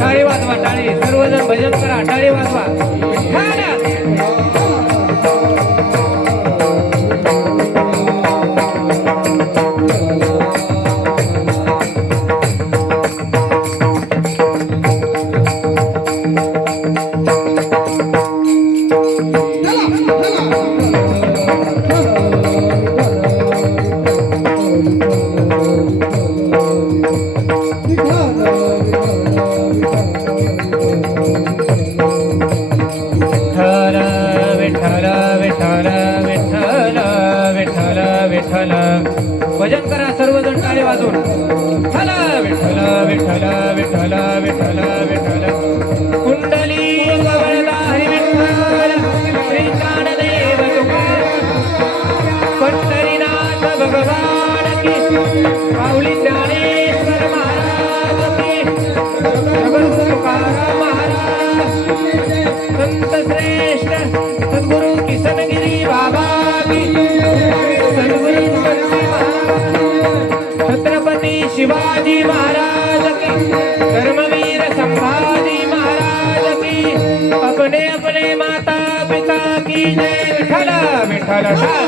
टाळी वाजवा, टाळी. सर्वजण भजन करा, टाळी वाजवा. भजन करा सर्वजण टाळी वाजवून. विठ्ठल विठ्ठल विठ्ठल विठ्ठल विठ्ठल कुंडली गवळदा हरी विठ्ठल श्री ज्ञानदेव पंढरीनाथ भगवान की माऊली ज्ञानेश्वर महाराज की भगवान तुकाराम महाराज संत श्रेष्ठ सद्गुरु किसनगिरी बाबा की सद्गुरु छत्रपती शिवाजी महाराज की धर्मवीर संभाजी महाराज की अपने अपने माता पिता की जय. विठ्ठल विठ्ठल विठ्ठल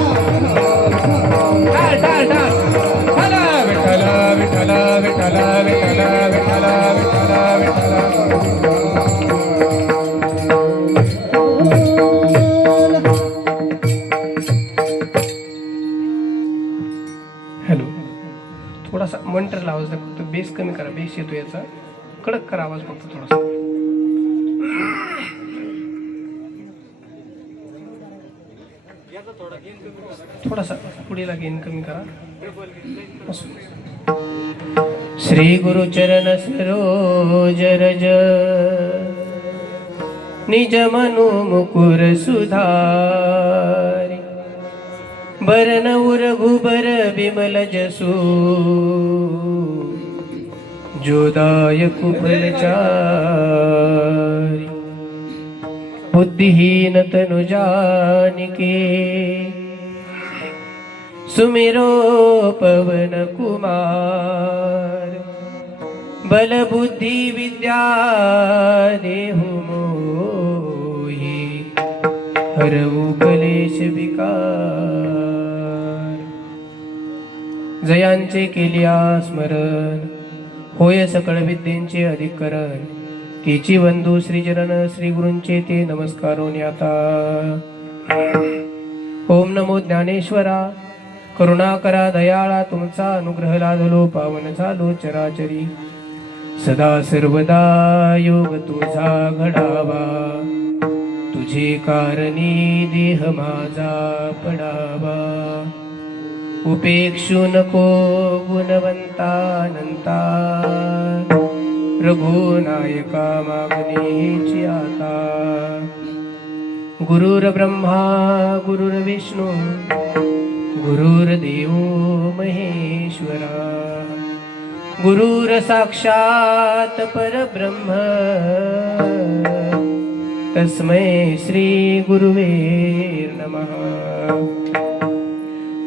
विठ्ठल विठ्ठल विठ्ठल विठ्ठल विठ्ठल विठ्ठल विठ्ठल. हॅलो, थोडासा मंटर आवाज द्या फक्त. बेस कमी करा, बेस येतो याचा. कडक करा आवाज फक्त थोडासा. थोडासा पुढेला गेन कमी करा. श्री गुरु चरण सरोज रज निज मनु मुकुर सुधारी बरन रघुबर बिमल जसु जोदायक फलचारी बुद्धिहीन तनु जानिके सुमिरो पवन कुमार बल बुद्धि विद्या देहु मोहि हरऊ कलेश विकार. जयांचे केलिया स्मरण होय सकळ विद्येंचे अधिकरण तिची वंदू श्रीचरण श्री गुरूंचे ते नमस्कारोनी आता. ओम नमो ज्ञानेश्वरा करुणा करा दयाळा तुमचा अनुग्रह लादलो पावन झालो चराचरी सदा सर्वदा योग तुझा घडावा तुझे कारणी देह माझा पडावा. उपेक्षु नको गुणवंतानंता रघुनायका मागणीची आता. गुरुर ब्रह्मा गुरुर्विष्णू गुरुर्देव महेश्वरा गुरुर साक्षात परब्रह्म तस्मै श्री गुरुवे नमः.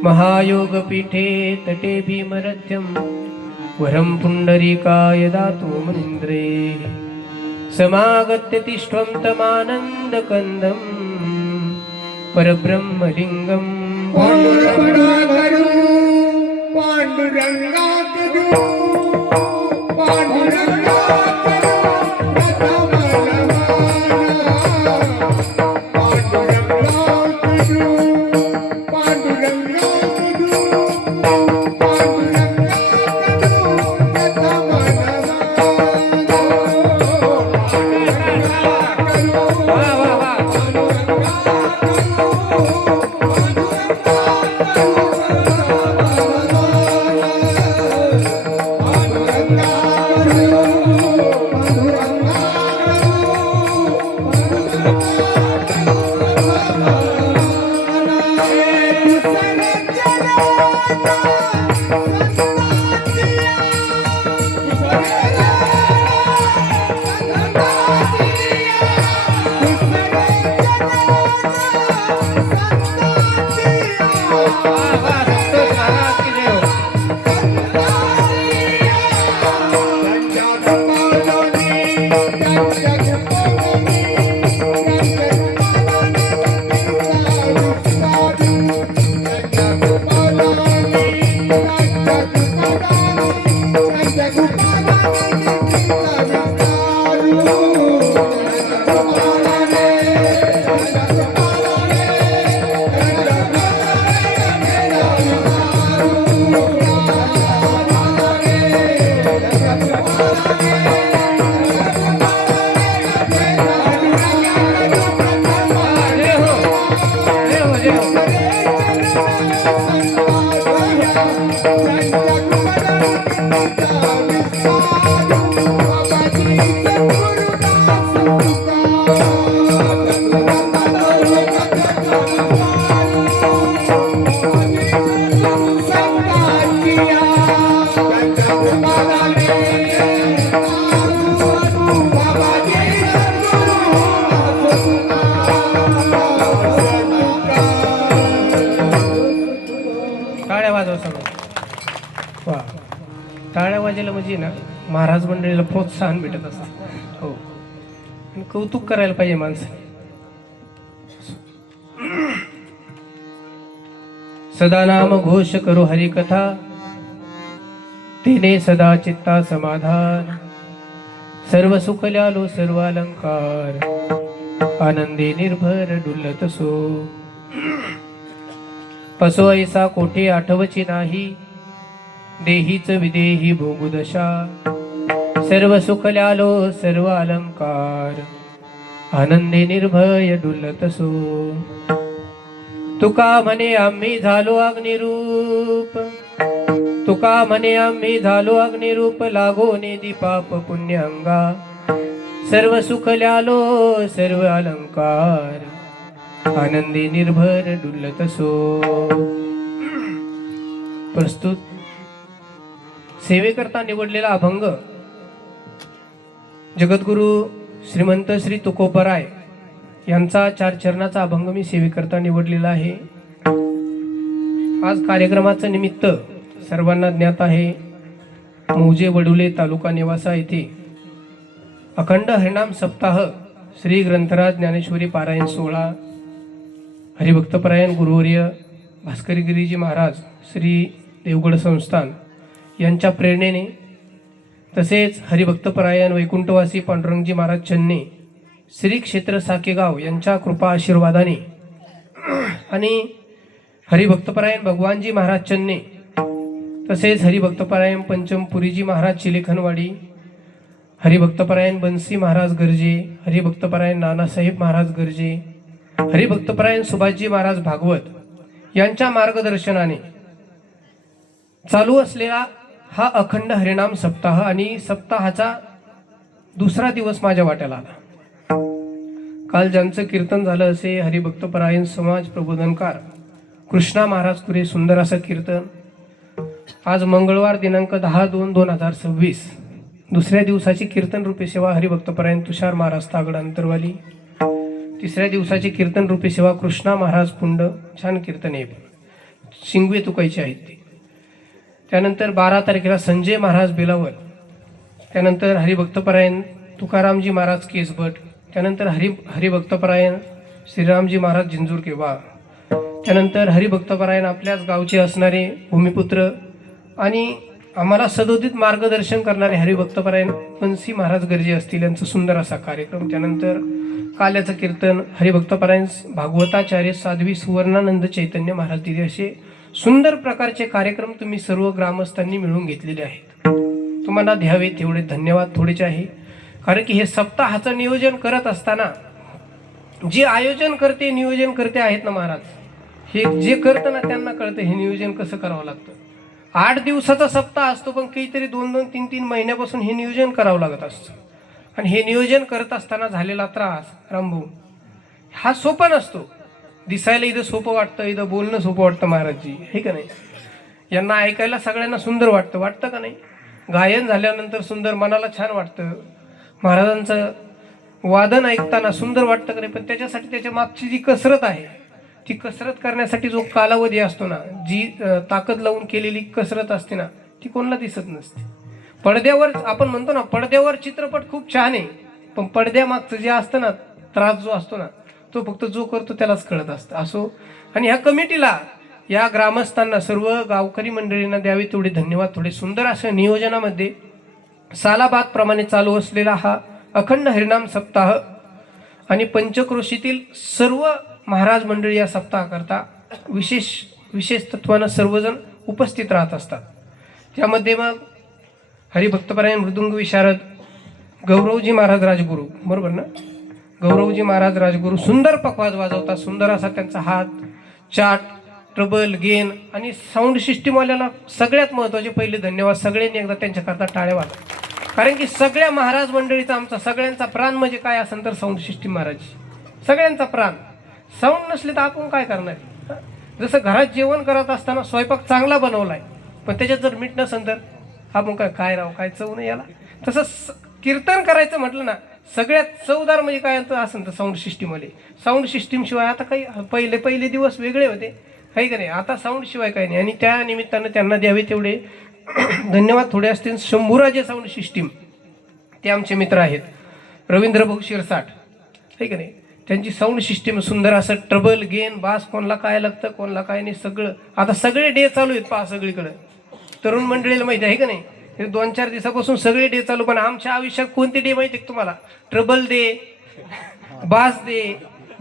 महायोगपीठे तटे भीमरथ्यं वरं पुंडरीकाय दातु मुनीन्द्रे समागत्य तिष्ठं तमानन्दकन्दं परब्रह्मलिङ्गं टाळ्या वाजवा सगळं. वा, टाळ्या वाजायला म्हणजे ना महाराज मंडळीला प्रोत्साहन भेटत असतं. हो, आणि कौतुक करायला पाहिजे माणसाने. सदा नाम घोष करो हरी कथा, तेने सदा चित्ता समाधान. सर्व सुख ल्यालो सर्व अलंकार, आनंदी निर्भर डुलत सो. असो ऐसा कोठे आठवची नाही, देहीच विदेही भोगुदशा. सर्व सुख ल्यालो सर्व अलंकार, आनंदी निर्भय डुलत सो. तुका म्हणे आम्ही झालो अग्निरूप, तुका म्हणे आम्ही झालो अग्निरूप. लागोने दीपाप पुण्य अंगा, सर्व सुख ल्यालो सर्व अलंकार, आनंदी निर्भर डुलत सो. प्रस्तुत सेवेकरता निवडलेला अभंग जगद्गुरु श्रीमंत श्री तुकोबराय यांचा 4 चरणाचा अभंग मी सेवेकरता निवडलेला आहे. आज कार्यक्रमाचं निमित्त सर्वांना ज्ञात आहे, मौजे वडुले तालुका निवासा येथे अखंड हरिनाम सप्ताह श्री ग्रंथराज ज्ञानेश्वरी पारायण 16 हरिभक्तपरायण गुरुवर्य भास्करगिरीजी महाराज श्री देवगड संस्थान यांच्या प्रेरणेने, तसेच हरिभक्तपरायण वैकुंठवासी पांडुरंगजी महाराज चन्ने श्री क्षेत्र साकेगाव यांच्या कृपा आशीर्वादाने आणि हरिभक्तपरायण भगवानजी महाराज चन्ने, तसेच हरिभक्तपरायण पंचमपुरीजी महाराज चिलेखनवाडी, हरिभक्तपरायण बंसी महाराज गर्जे, हरिभक्तपरायण नानासाहेब महाराज गर्जे, हरिभक्तपरायण सुभाषजी महाराज भागवत यांच्या मार्गदर्शनाने चालू असलेला हा अखंड हरिनाम सप्ताह आणि सप्ताहाचा दुसरा दिवस माझ्या वाट्याला आला. काल ज्यांचं कीर्तन झालं असे हरिभक्तपरायण समाज प्रबोधनकार कृष्णा महाराज कुरे, सुंदर असं कीर्तन. आज मंगळवार दिनांक 10/2/2026 दुसऱ्या दिवसाची कीर्तन रूपी सेवा हरिभक्तपरायण तुषार महाराज तागड अंतरवाली. तिसऱ्या दिवसाची कीर्तन रूपी सेवा कृष्णा महाराज पुंड, छान कीर्तन आहे, शिंगवे तुकायचे आहेत ते. त्यानंतर 12 तारखेला संजय महाराज बेलावल, त्यानंतर हरिभक्तपरायण तुकारामजी महाराज केसभट, त्यानंतर हरिभक्तपरायण श्रीरामजी महाराज जिंजूर केव्हा, त्यानंतर हरिभक्तपरायण आपल्याच गावचे असणारे भूमिपुत्र आणि आम्हाला सदोदित मार्गदर्शन करणारे हरिभक्तपरायण बंसी महाराज गर्जे असतील यांचा सुंदर असा कार्यक्रम. त्यानंतर काल्याचं कीर्तन हरिभक्तपरायण भागवताचार्य साध्वी सुवर्णानंद चैतन्य महाराज दिदी, असे सुंदर प्रकारचे कार्यक्रम तुम्ही सर्व ग्रामस्थांनी मिळून घेतलेले आहेत. तुम्हाला द्यावे तेवढे धन्यवाद थोडेच आहे, कारण की हे सप्ताहाचं नियोजन करत असताना जे आयोजन करते नियोजन करते आहेत ना महाराज, हे जे करतं ना त्यांना कळतं हे नियोजन कसं करावं लागतं. 8 दिवसाचा सप्ताह असतो, पण काहीतरी 2-2, 3-3 महिन्यापासून हे नियोजन करावं लागत असतं. आणि हे नियोजन करत असताना झालेला त्रास रामभाऊ हा सोपा नसतो. दिसायला इथं सोपं वाटतं, इथं बोलणं सोपं वाटतं महाराजजी, हे का नाही. यांना ऐकायला सगळ्यांना सुंदर वाटतं का नाही. गायन झाल्यानंतर सुंदर, मनाला छान वाटतं. महाराजांचं वादन ऐकताना सुंदर वाटतं का नाही. पण त्याच्यासाठी त्याच्या मागची जी कसरत आहे, ती कसरत करण्यासाठी जो कालावधी असतो ना, जी ताकद लावून केलेली कसरत असते ना, ती कोणाला दिसत नसते. पडद्यावर आपण म्हणतो ना, पडद्यावर चित्रपट खूप छान आहे, पण पडद्यामागचं जे असतं ना, त्रास जो असतो ना, तो फक्त जो करतो त्यालाच कळत असतं. असो, आणि ह्या कमिटीला, या ग्रामस्थांना, सर्व गावकरी मंडळींना द्यावे तेवढे धन्यवाद. थोडे सुंदर असं नियोजनामध्ये सालाबाद प्रमाणे चालू असलेला हा अखंड हरिनाम सप्ताह आणि पंचक्रोशीतील सर्व महाराज मंडळी या सप्ताहाकरता विशेष तत्वानं सर्वजण उपस्थित राहत असतात. त्यामध्ये मग हरिभक्तपरायण मृदुंग विशारद गौरवजी महाराज राजगुरू, बरोबर ना, गौरवजी महाराज राजगुरू सुंदर पखवाज वाजवतात. सुंदर असा त्यांचा हात, चाट, ट्रबल, गेन आणि साऊंड सिस्टीमवाल्याला सगळ्यात महत्त्वाचे पहिले धन्यवाद. सगळ्यांनी एकदा त्यांच्याकरता टाळ्या वाजवा. कारण की सगळ्या महाराज मंडळीचा, आमचा सगळ्यांचा प्राण म्हणजे काय असेल तर साऊंड सिस्टीम महाराज, सगळ्यांचा प्राण. साऊंड नसले तर आपण काय करणार? जसं घरात जेवण करत असताना स्वयंपाक चांगला बनवलाय, पण त्याच्यात जर मीठ नसेल तर आपण काय राव, काय चव नाही याला. तसं कीर्तन करायचं म्हटलं ना, सगळ्यात चवदार म्हणजे काय असेल तर साऊंड सिस्टीमवाले. साऊंड सिस्टीमशिवाय आता काही, पहिले दिवस वेगळे होते, काही का नाही, आता साऊंड शिवाय काही नाही. आणि त्या निमित्तानं त्यांना द्यावे तेवढे धन्यवाद थोडे असतील. शंभूराजे साऊंड सिस्टीम, ते आमचे मित्र आहेत, रवींद्र भाऊ शिरसाट, आहे का नाही. त्यांची साऊंड सिस्टीम सुंदर असं ट्रबल, गेन, बास, कोणाला काय लागतं कोणाला काय नाही सगळं. आता सगळे डे चालू आहेत पहा सगळीकडे, तरुण मंडळीला माहिती आहे का नाही. 2-4 दिवसापासून सगळे डे चालू. पण आमच्या आयुष्यात कोणते डे माहिती आहे तुम्हाला? ट्रबल डे, बास डे,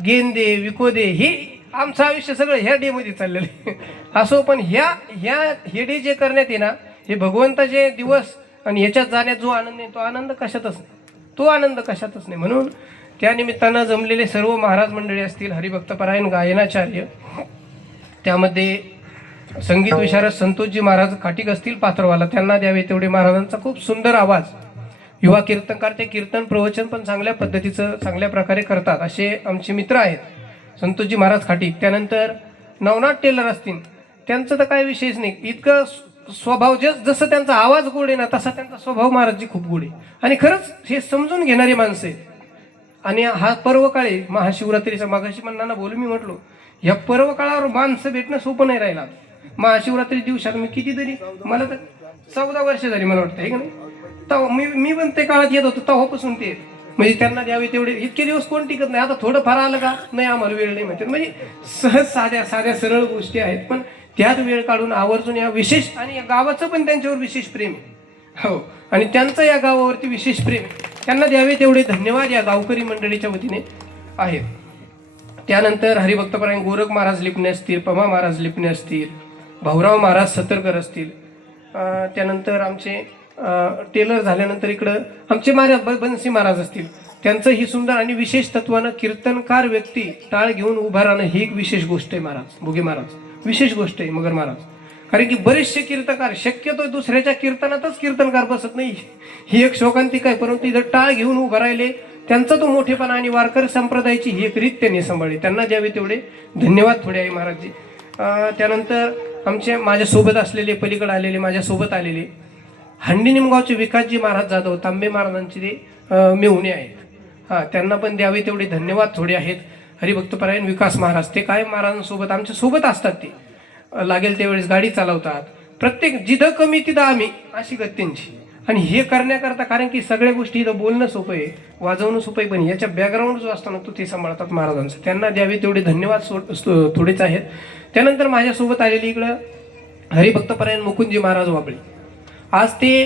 गेन डे, विको डे, हे आमचं आयुष्य सगळं ह्या डे मध्ये चाललेलं आहे. असो, पण हे डे जे करण्यात आहे ना, हे भगवंताचे दिवस, आणि ह्याच्यात जाण्यात जो आनंद आहे तो आनंद कशातच नाही. म्हणून त्या निमित्तानं जमलेले सर्व महाराज मंडळी असतील, हरिभक्तपरायण गायनाचार्य, त्यामध्ये संगीत विशारद संतोषजी महाराज खाटीक असतील पात्रवाला, त्यांना द्यावे तेवढे. महाराजांचा खूप सुंदर आवाज. युवा कीर्तनकार, ते कीर्तन प्रवचन पण चांगल्या पद्धतीचं चांगल्या प्रकारे करतात, असे आमचे मित्र आहेत, संतोषजी महाराज खाटीक. त्यानंतर नवनाथ टेलर असतील, त्यांचं तर काय विशेष नाही, इतकं स्वभाव, जसं त्यांचा आवाज गोड आहे ना, तसा त्यांचा स्वभाव महाराजजी खूप गोड आहे. आणि खरंच हे समजून घेणारी माणसं आहेत. आणि हा पर्व काळ आहे महाशिवरात्रीचा. मागाशी म्हणताना बोलू मी म्हटलो, या पर्व काळावर माणसं भेटणं सोपं नाही राहिला. महाशिवरात्री दिवसात मी कितीतरी, मला तर 14 वर्ष झाली मला वाटतं, आहे का नाही. तेव्हा मी पण ते काळात येत होतो, तेव्हापासून ते, म्हणजे त्यांना द्यावे तेवढे. इतके दिवस कोण टिकत नाही. आता थोडं फार आलं का नाही, आम्हाला वेळ नाही म्हणतात. म्हणजे सहज साध्या सरळ गोष्टी आहेत, पण त्यात वेळ काढून आवर्जून या विशेष, आणि या गावाचं पण त्यांच्यावर विशेष प्रेम आहे. हो, आणि त्यांचं या गावावरती विशेष प्रेम आहे. त्यांना द्यावे तेवढे धन्यवाद या गावकरी मंडळीच्या वतीने आहेत. त्यानंतर हरिभक्तपरायण गोरख महाराज लिपणे असतील, पमा महाराज लिपणे असतील, भाऊराव महाराज सतरकर असतील. त्यानंतर आमचे टेलर झाल्यानंतर इकडं आमचे महाराज बनसी महाराज असतील. त्यांचं ही सुंदर आणि विशेष तत्वानं कीर्तनकार व्यक्ती टाळ घेऊन उभा राहणं ही एक विशेष गोष्ट आहे. महाराज भोगे महाराज विशेष गोष्ट आहे. मगर महाराज, कारण की बरेचसे कीर्तनकार शक्यतो दुसऱ्याच्या कीर्तनातच कीर्तनकार बसत नाही, ही एक शोकांतिक आहे. परंतु इथं टाळ घेऊन उभं राहिले, त्यांचा तो मोठेपणा आणि वारकरी संप्रदायाची ही एक रीत त्यांनी सांभाळली. त्यांना द्यावे तेवढे धन्यवाद थोडे आहे महाराजजी. त्यानंतर आमचे माझ्यासोबत असलेले, पलीकडे आलेले, माझ्यासोबत आलेले हंडी निमगावचे विकासजी महाराज जाधव, तांबे महाराजांचे ते मेहुणे आहेत. त्यांना पण द्यावे तेवढे धन्यवाद थोडे आहेत. हरिभक्तपरायण विकास महाराज, ते काय महाराजांसोबत आमच्या सोबत असतात. ते लागेल त्यावेळेस गाडी चालवतात. प्रत्येक जिथं कमी तिथं आम्ही, अशी गत त्यांची. आणि हे करण्याकरता, कारण की सगळ्या गोष्टी इथं बोलणं सोपं आहे, वाजवणं सोपं आहे, पण याच्या बॅकग्राऊंड जो असतो ना तो ते सांभाळतात महाराजांचं. त्यांना द्यावे तेवढे धन्यवाद थोडेच आहेत. त्यानंतर माझ्यासोबत आलेली इकडं हरिभक्तपरायण मुकुंदजी महाराज वाबळे, आज ते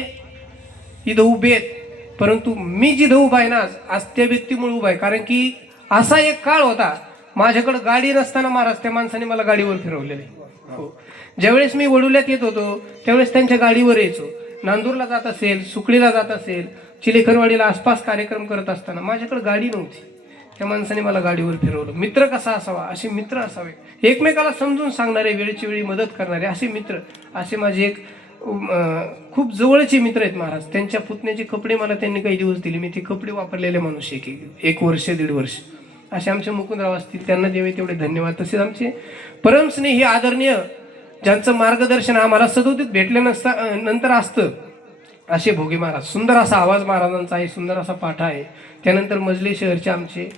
इथं उभे आहेत. परंतु मी जिथं उभा आहे ना आज त्या व्यक्तीमुळे उभा आहे. कारण की असा एक काळ होता, माझ्याकडे गाडी नसताना महाराज त्या माणसाने मला गाडीवर फिरवलेले. हो, ज्यावेळेस मी वडुल्यात येत होतो त्यावेळेस त्यांच्या गाडीवर यायचो. नांदूरला जात असेल, सुकळीला जात असेल, चिलेखनवाडीला आसपास कार्यक्रम करत असताना माझ्याकडे गाडी नव्हती, त्या माणसाने मला गाडीवर फिरवलं. मित्र कसा असावा, असे मित्र असावे, एकमेकाला समजून सांगणारे, वेळची वेळी मदत करणारे असे मित्र, असे माझे एक खूप जवळचे मित्र आहेत महाराज. त्यांच्या पुतण्याचे कपडे मला त्यांनी काही दिवस दिले, मी ते कपडे वापरलेले माणूस, एक वर्ष 1.5 वर्ष. असे आमचे मुकुंदराव असतील, त्यांना देवे तेवढे धन्यवाद. तसेच आमचे परमस्नेही आदरणीय, ज्यांचं मार्गदर्शन आम्हाला सदोदित भेटल्यानंतर असतं, असे भोगे महाराज. सुंदर असा आवाज महाराजांचा आहे, सुंदर असा पाठा आहे. त्यानंतर मजले शहरचे आमचे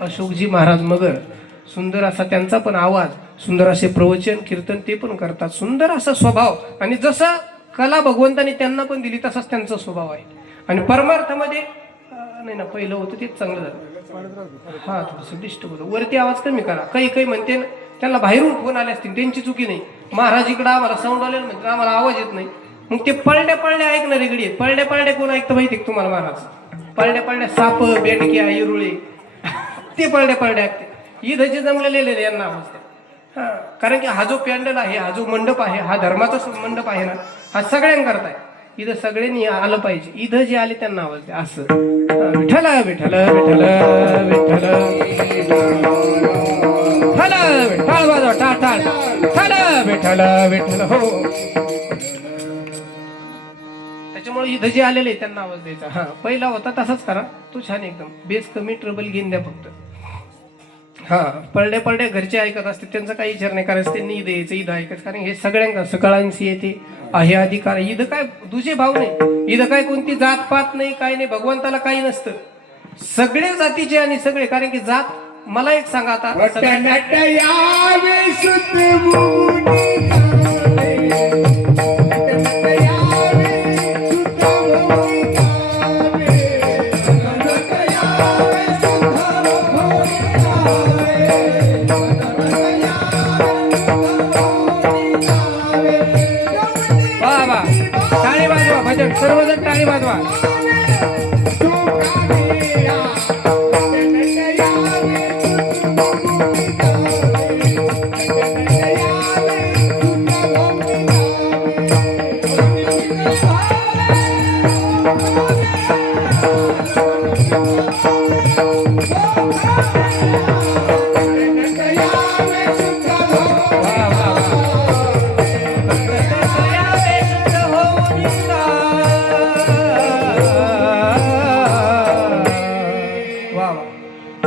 अशोकजी महाराज मगर, सुंदर असा त्यांचा पण आवाज, सुंदर असे प्रवचन कीर्तन ते पण करतात. सुंदर असा स्वभाव, आणि जसा कला भगवंताने त्यांना पण दिली तसाच त्यांचा स्वभाव आहे. आणि परमार्थामध्ये नाही ना, पहिलं होतं तेच चांगलं झालं. हा, थोडंसं डिस्टर्ब होतं. वरती आवाज कमी करा. काही काही म्हणते ना, त्यांना बाहेरून फोन आले असतील, त्यांची चुकी नाही. महाराज इकडं आम्हाला साऊंड आलेलं म्हणजे आम्हाला आवाज येत नाही, मग ते पळड्या पळड्या ऐकणारे गडी आहेत. पळड्या पळड्या कोण ऐकतं माहिती आहे तुम्हाला? महाराज पळड्या पळड्या साप, बेडक्या, इरुळे ते पळड्या पळड्या ऐकते. इथं जमलेले यांना आवाज द्या. हा, कारण की हा जो पॅन्डल आहे, हा जो मंडप आहे, हा धर्माचा मंडप आहे ना, हा सगळ्यांकरता आहे. इथं सगळ्यांनी आलं पाहिजे. इथं जे आले त्यांना आवाज द्या. असं विठ्ठल विठ्ठल विठ्ठल विठ्ठल विठ्ठल वाजवा, टाळ टाळ, विठ्ठल विठ्ठल विठ्ठल. हो, त्याच्यामुळे इथं जे आलेले त्यांना आवाज द्यायचा. हा, पहिला होता तसाच करा, तो छान एकदम. बेस कमी, ट्रबल घेऊन द्या फक्त. हा, पळड्या पळड्या घरचे ऐकत असते, त्यांचा काही विचार नाही करायचं. त्यांनी इथं यायचं, इथं ऐकायचं. कारण हे सगळ्यांना सकाळांशी येते आहे अधिकार. इथं काय दुजे भाव नाही, इथं काय कोणती जात पात नाही, काय नाही. भगवंताला काही नसतं. सगळे जातीचे आणि सगळे, कारण की जात. मला एक सांगा आता, टाळी वाजवा, भजन सर्वजण टाळी वाजवा.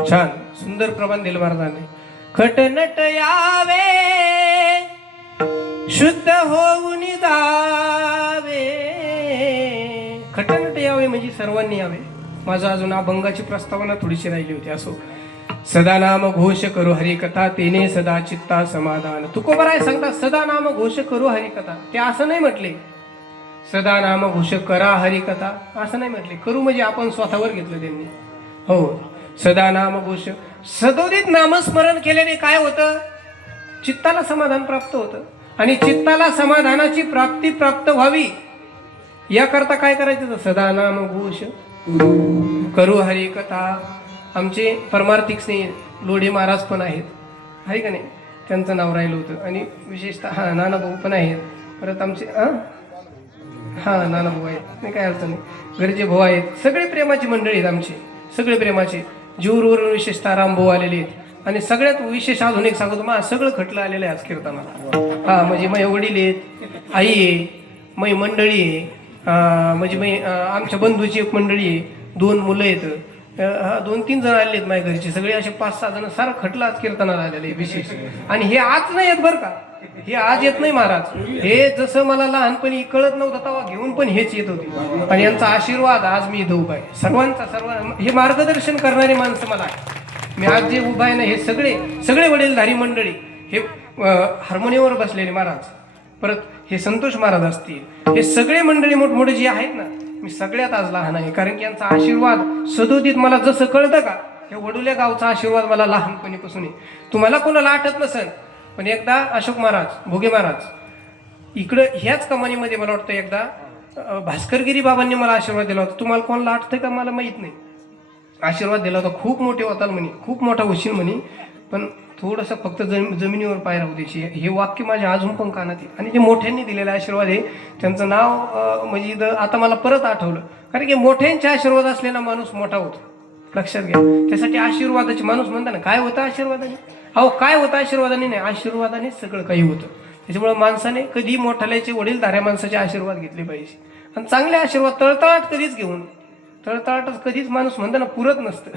छान सुंदर प्रमाण दिलं महाराजांनी. खटनट यावे शुद्ध होऊन जावे. खटनट यावे म्हणजे सर्वांनी यावे. माझं अजून अभंगाची प्रस्तावना थोडीशी राहिली होती. असो, सदा नाम घोष करू हरिकथा, तेने सदा चित्ता समाधान. तुकोबराय सांगतात सदा नाम घोष करू हरिकथा. ते असं नाही म्हटले सदा नाम घोष करा हरिकथा, असं नाही म्हटले. करू म्हणजे आपण स्वतःवर घेतलं त्यांनी. हो, सदा नाम घोष. सदोदित नामस्मरण केल्याने काय होतं? चित्ताला समाधान प्राप्त होतं. आणि चित्ताला समाधानाची प्राप्ती प्राप्त व्हावी याकरता काय करायचं? तर सदा नाम घोष करू हरी कथा. आमचे परमार्थिक स्नेह लोढे महाराज पण आहेत, आहे का नाही? त्यांचं नाव राहिलं होतं. आणि विशेषतः हा नानाभाऊ पण आहेत. परत आमचे हा नानाभाऊ आहेत, नाही काय अडचण नाही. घरचे भाऊ आहेत, सगळे प्रेमाची मंडळी आहेत आमची, सगळे प्रेमाचे. जीवरवरून विशेषतः रामभाऊ आलेले आहेत. आणि सगळ्यात विशेष अजून एक सांगतो, मला सगळं खटलं आलेलं आहे आज कीर्तनाला. हा, म्हणजे माझे वडील आहेत, आई आहे, मै मंडळी आहे, म्हणजे मै आमच्या बंधूची एक मंडळी आहे, 2 मुलं आहेत, 2-3 जण आलेले आहेत माझ्या घरचे. सगळे असे 5-6 जण सारं खटलं आज कीर्तनाला आलेलं आहे विशेष. आणि हे आज नाही येत बरं का, हे आज येत नाही महाराज. हे जसं मला लहानपणी कळत नव्हतं तेव्हा घेऊन पण हेच येत होते. आणि यांचा आशीर्वाद आज मी इथं उभा आहे. सर्वांचा हे मार्गदर्शन करणारी माणसं मला आहे. मी आज जे उभा आहे ना, हे सगळे वडीलधारी मंडळी, हे हार्मोनियमवर बसलेले महाराज, परत हे संतोष महाराज असतील, हे सगळे मंडळी मोठमोठे जे आहेत ना, मी सगळ्यात आज लहान आहे. कारण की यांचा आशीर्वाद सदोदित मला जसं कळतं का, हे वडुल्या गावचा आशीर्वाद मला लहानपणीपासून आहे. तुम्हाला कोणाला आठवत नसेल, पण एकदा अशोक महाराज, भोगे महाराज इकडं ह्याच कमानीमध्ये मला वाटतं एकदा भास्करगिरी बाबांनी मला आशीर्वाद दिला होता. तुम्हाला कोणाला आठतंय का मला माहीत नाही. आशीर्वाद दिला होता, खूप मोठे होताल म्हणे, खूप मोठा होशील म्हणे, पण थोडंसं फक्त जमिनीवर पाय राहू द्यायची. हे वाक्य माझ्या अजून पण कानात आहे. आणि जे मोठ्यांनी दिलेला आशीर्वाद आहे त्यांचं नाव म्हणजे आता मला परत आठवलं. कारण की मोठ्यांचे आशीर्वाद असलेला माणूस मोठा होतो, लक्षात घ्या. त्यासाठी आशीर्वादाचे माणूस म्हणता ना, काय होतं आशीर्वादाने? अहो काय होतं आशीर्वादाने? नाही, आशीर्वादाने सगळं काही होतं. त्याच्यामुळे माणसाने कधी मोठाल्याचे वडीलधाऱ्या माणसाचे आशीर्वाद घेतले पाहिजे. आणि चांगले आशीर्वाद तळतळाट कधीच घेऊन, तळतळाटच कधीच माणूस म्हणता ना पुरत नसतं.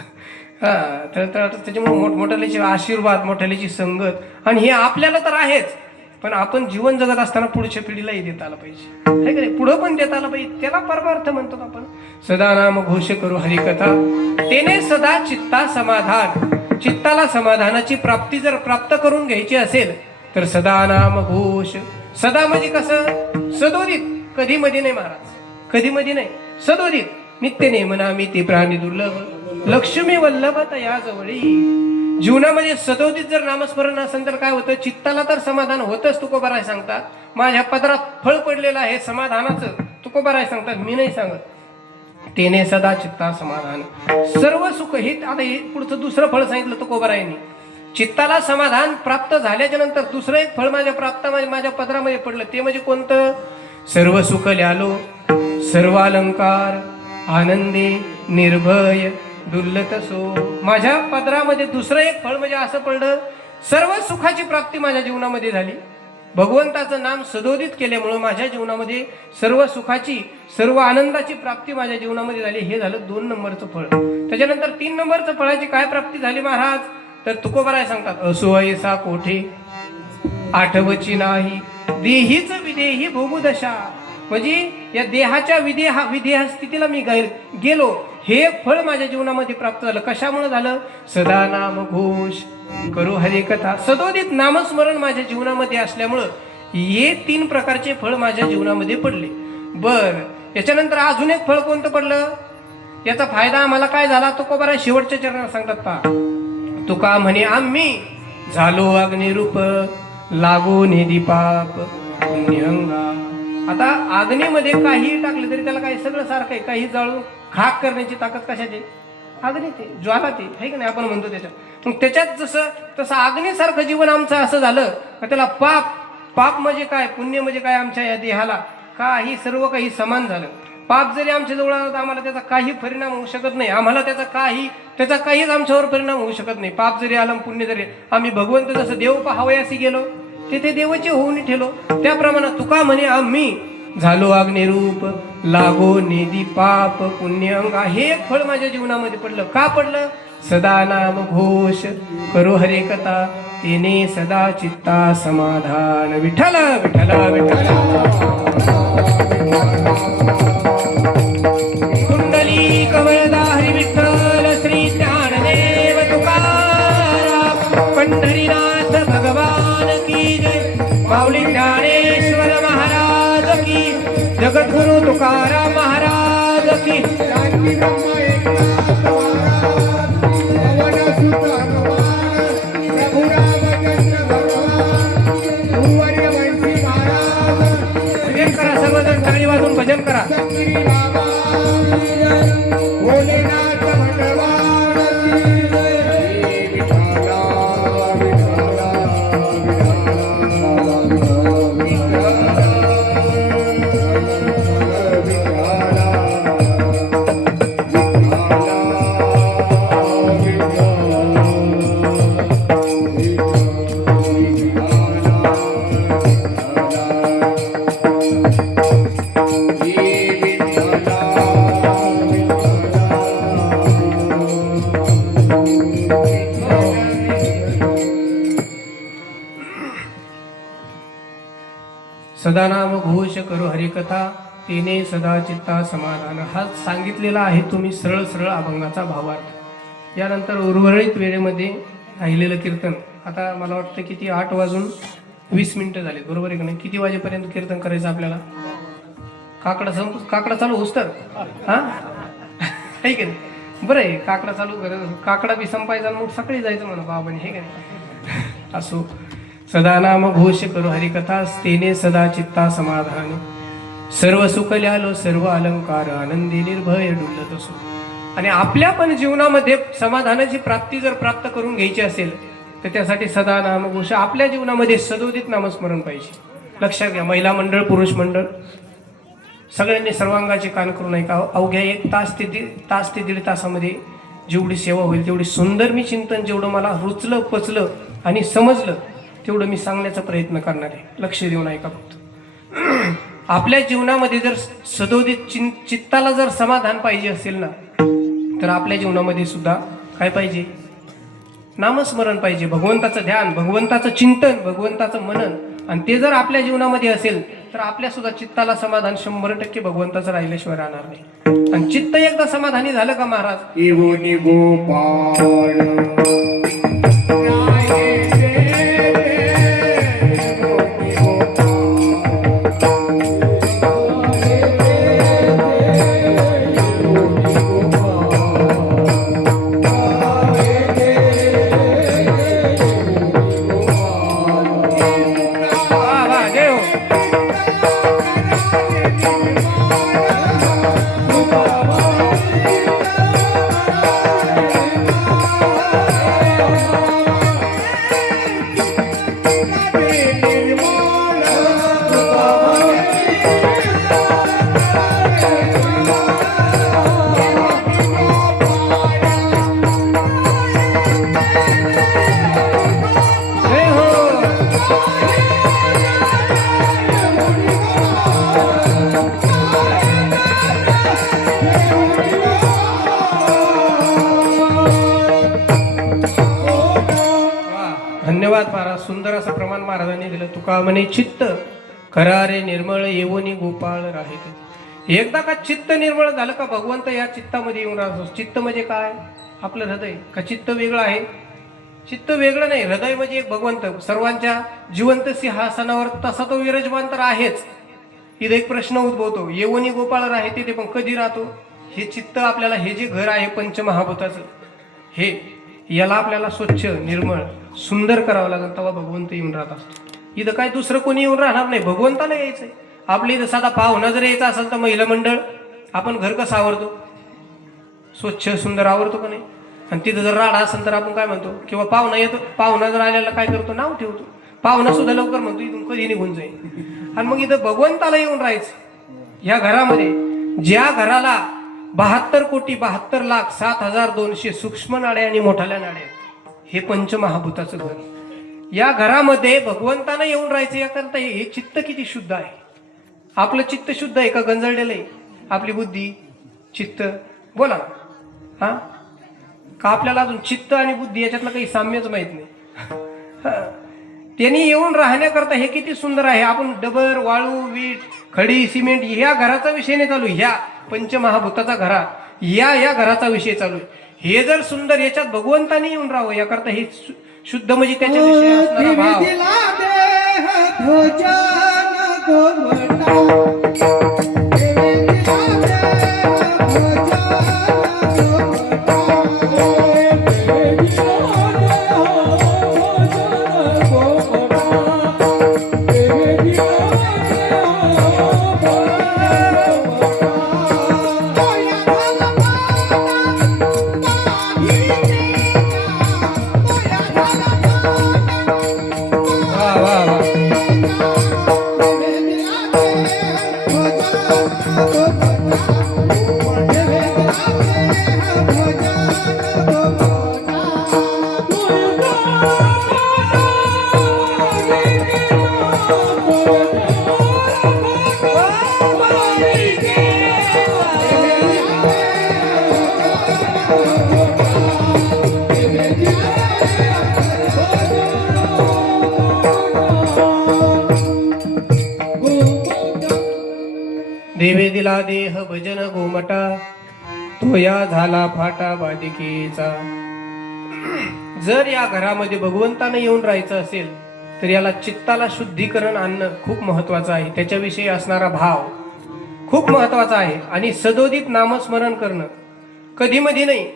हा, तळतळाटच. त्याच्यामुळे मोठमोठ्याचे आशीर्वाद, मोठ्याची संगत, आणि हे आपल्याला तर आहेच, पण आपण जीवन जगत असताना पुढच्या पिढीलाही देता आलं पाहिजे, आहे का नाही? पुढं पण देता आलं पाहिजे. त्याला परमार्थ म्हणतो आपण. सदा नाम घोष करू हरिकथा, तेने सदा चित्ता समाधान. चित्ताला समाधानाची प्राप्ती जर प्राप्त करून घ्यायची असेल तर सदा नाम घोष. सदा म्हणजे कसं? सदोदित, कधी मध्ये नाही महाराज, कधी मध्ये नाही, सदोदित. नित्य नेमनामी ते प्राणी दुर्लभ लक्ष्मी वल्लभ या जवळी. जीवनामध्ये सदोदित जर नामस्मरण असेल तर काय होतं, चित्ताला तर समाधान होतच. तुकोबाराय सांगतात माझ्या पदरात फळ पडलेलं आहे समाधानाचं. तुकोबाराय सांगतात, मी नाही सांगत. तेने सदा चित्ता समाधान सर्व सुख. हे आता हे पुढचं दुसरं फळ सांगितलं तुकोबारायांनी. चित्ताला समाधान प्राप्त झाल्याच्या नंतर दुसरं एक फळ माझ्या पदरामध्ये पडलं. ते म्हणजे कोणतं? सर्व सुख ल्यालो सर्व अलंकार आनंदे निर्भय दुर्लतसो. माझ्या पदरामध्ये दुसरं एक फळ म्हणजे असं पडलं, सर्व सुखाची प्राप्ती माझ्या जीवनामध्ये झाली. भगवंताचं नाम सदोदित केल्यामुळं माझ्या जीवनामध्ये सर्व सुखाची सर्व आनंदाची प्राप्ती माझ्या जीवनामध्ये झाली. हे झालं 2 नंबरचं फळ. त्याच्यानंतर 3 नंबरचं फळाची काय प्राप्ती झाली महाराज? तर तुकोबाराय सांगतात, असो ऐसा कोठे आठवची नाही देहीच विदेही भोगुदशा. म्हणजे या देहाच्या विदेह स्थितीला मी गेलो. हे फळ माझ्या जीवनामध्ये प्राप्त झालं. कशामुळे झालं? सदा नाम घोष करू हरे कथा. सदोदित नामस्मरण माझ्या जीवनामध्ये असल्यामुळं हे 3 प्रकारचे फळ माझ्या जीवनामध्ये पडले. बर, याच्यानंतर अजून एक फळ कोणतं पडलं? याचा फायदा आम्हाला काय झाला? तुकोबाराय शेवटच्या चरणात सांगतात पहा. तुका म्हणे आम्ही झालो अग्निरूप लागो निधी पाप पुण्यंगा. आता अग्नीमध्ये काहीही टाकले तरी त्याला काही सगळं सारखं आहे. काही जाळून खाक करण्याची ताकद कशाची? अग्नी ते ज्वाला ते आहे का नाही, आपण म्हणतो त्याच्यात. मग त्याच्यात तसं अग्नीसारखं जीवन आमचं असं झालं का त्याला पाप म्हणजे काय, पुण्य म्हणजे काय, आमच्या या देहाला काही सर्व काही समान झालं. पाप जरी आमच्या जवळ आलं तर आम्हाला त्याचा काही परिणाम होऊ शकत नाही. आम्हाला त्याचा काहीच आमच्यावर परिणाम होऊ शकत नाही. पाप जरी आलं पुण्य जरी, आम्ही भगवंत जसं देव पाहावयासी गेलो ते देवाचे होऊन ठेलो. त्याप्रमाणे तुका म्हणे आम्ही झालो अग्निरूप लागो निधी पाप पुण्य अंगा. हे एक फळ माझ्या जीवनामध्ये पडलं. का पडलं? सदा नाम घोष करो हरे कथा तेने सदा चित्ता समाधान. विठ्ठल विठ्ठल विठ्ठल कुंडली कवळदा हरी विठ्ठल श्री ज्ञानदेव तुकाराम पंढरीनाथ भगवान की जय. माऊली ज्ञानेश्वर महाराज की, जगद्गुरु तुकाराम महाराज की. भजन करा सर्वजण, टाळी वाजून भजन करा. सदा नाम घोष करो हरिकथा तेने सदा चित्ता समाधान. हा सांगितलेला आहे तुम्ही सरळ सरळ अभंगाचा भावार्थ. यानंतर उर्वरित वेळेमध्ये राहिलेलं कीर्तन. आता मला वाटतं किती 8:20 झाले, बरोबर आहे का नाही? किती वाजेपर्यंत कीर्तन करायचं आपल्याला? काकडा चालू होस तर हा आहे का नाही? बरं आहे, काकडा चालू काकडा बी संपायचा मग सकाळी जायचं म्हणा बाबाने, हे का नाही? असो. सदा नाम घोष करो हरिकथा तेने सदा चित्ता समाधान. सर्व सुख ल्यालो सर्व अलंकार आनंदी निर्भय डुलत असो. आणि आपल्या पण जीवनामध्ये समाधानाची प्राप्ती जर प्राप्त करून घ्यायची असेल तर त्यासाठी सदा नाम घोष आपल्या जीवनामध्ये सदोदित नामस्मरण पाहिजे. लक्षात घ्या, महिला मंडळ पुरुष मंडळ सगळ्यांनी सर्वांगाचे कान करून ऐका. अवघ्या 1 तास ते 1.5 तासामध्ये जेवढी सेवा होईल तेवढी सुंदर मी चिंतन, जेवढं मला रुचलं पचलं आणि समजलं तेवढं मी सांगण्याचा प्रयत्न करणार आहे. लक्ष देऊन ऐका फक्त. आपल्या जीवनामध्ये जर सदोदित चित्ताला जर समाधान पाहिजे असेल ना तर आपल्या जीवनामध्ये सुद्धा काय पाहिजे? नामस्मरण पाहिजे, भगवंताचं ध्यान, भगवंताचं चिंतन, भगवंताचं मनन. आणि ते जर आपल्या जीवनामध्ये असेल तर आपल्या सुद्धा चित्ताला समाधान 100% भगवंताचं राहिल्याशिवाय राहणार नाही. आणि चित्त एकदा समाधानी झालं का महाराज, निर्वात पारा सुंदर असं प्रमाण महाराजांनी दिलं. तुका म्हणे चित्त खरा रे निर्मळ येवोनी गोपाळ राहिते. एकदा का चित्त निर्मळ झालं का भगवंत या चित्तामध्ये येऊन राहतो. चित्त म्हणजे काय? आपलं हृदय. का चित्त वेगळं आहे? चित्त वेगळं नाही. हृदय म्हणजे एक भगवंत सर्वांच्या जिवंत सिंहासनावर तसा तो विराजमान तर आहेच. इथे एक प्रश्न उद्भवतो, येवोनी गोपाळ राहते ते पण कधी राहतो? हे चित्त आपल्याला हे जे घर आहे पंचमहाभूताचं, हे याला आपल्याला स्वच्छ निर्मळ सुंदर करावं लागेल, तेव्हा भगवंत येऊन राहत असतो. इथं काय दुसरं कोणी येऊन राहणार नाही, भगवंताला यायचंय. आपल्या इथं साधा पाहुणा जर यायचा असेल तर महिला मंडळ आपण घर कसं आवरतो? स्वच्छ सुंदर आवरतो का नाही? आणि तिथं जर राडा असेल तर आपण काय म्हणतो? किंवा पाहुणा येतो, पाहुणा जर आलेला काय करतो? नाव ठेवतो. पाहुणा सुद्धा लवकर म्हणतो इथून कधी निघून जाईल. आणि मग इथं भगवंताला येऊन राहायचं. या घरामध्ये ज्या घराला 72,72,07,200 सूक्ष्म नाड्या आणि मोठाल्या नाड्या, हे पंचमहाभूताचं घर. या घरामध्ये भगवंतानं येऊन राहायचं. याकरता हे चित्त किती शुद्ध आहे. आपलं चित्त शुद्ध आहे का गंजळलेलं आहे? आपली बुद्धी चित्त बोला हा का? आपल्याला अजून चित्त आणि बुद्धी याच्यातलं काही साम्यच माहित नाही. त्यांनी येऊन राहण्याकरता हे किती सुंदर आहे. आपण डबर वाळू वीट खडी सिमेंट ह्या घराचा विषय नाही चालू, ह्या पंचमहाभूताचा घरात या घराचा विषय चालू आहे. हे जर सुंदर याच्यात भगवंताने येऊन राहावं याकरता हे शुद्ध म्हणजे त्याच्याविषयी असणारा भाव. देवे दिला देह भजन गोमटा, तो या झाला फाटा बाधिकेचा. जर या घरामध्ये भगवंतानं येऊन राहायचं असेल तर याला चित्ताला शुद्धीकरण आणणं खूप महत्वाचं आहे. त्याच्याविषयी असणारा भाव खूप महत्वाचा आहे. आणि सदोदित नामस्मरण करणं, कधी मधी नाही.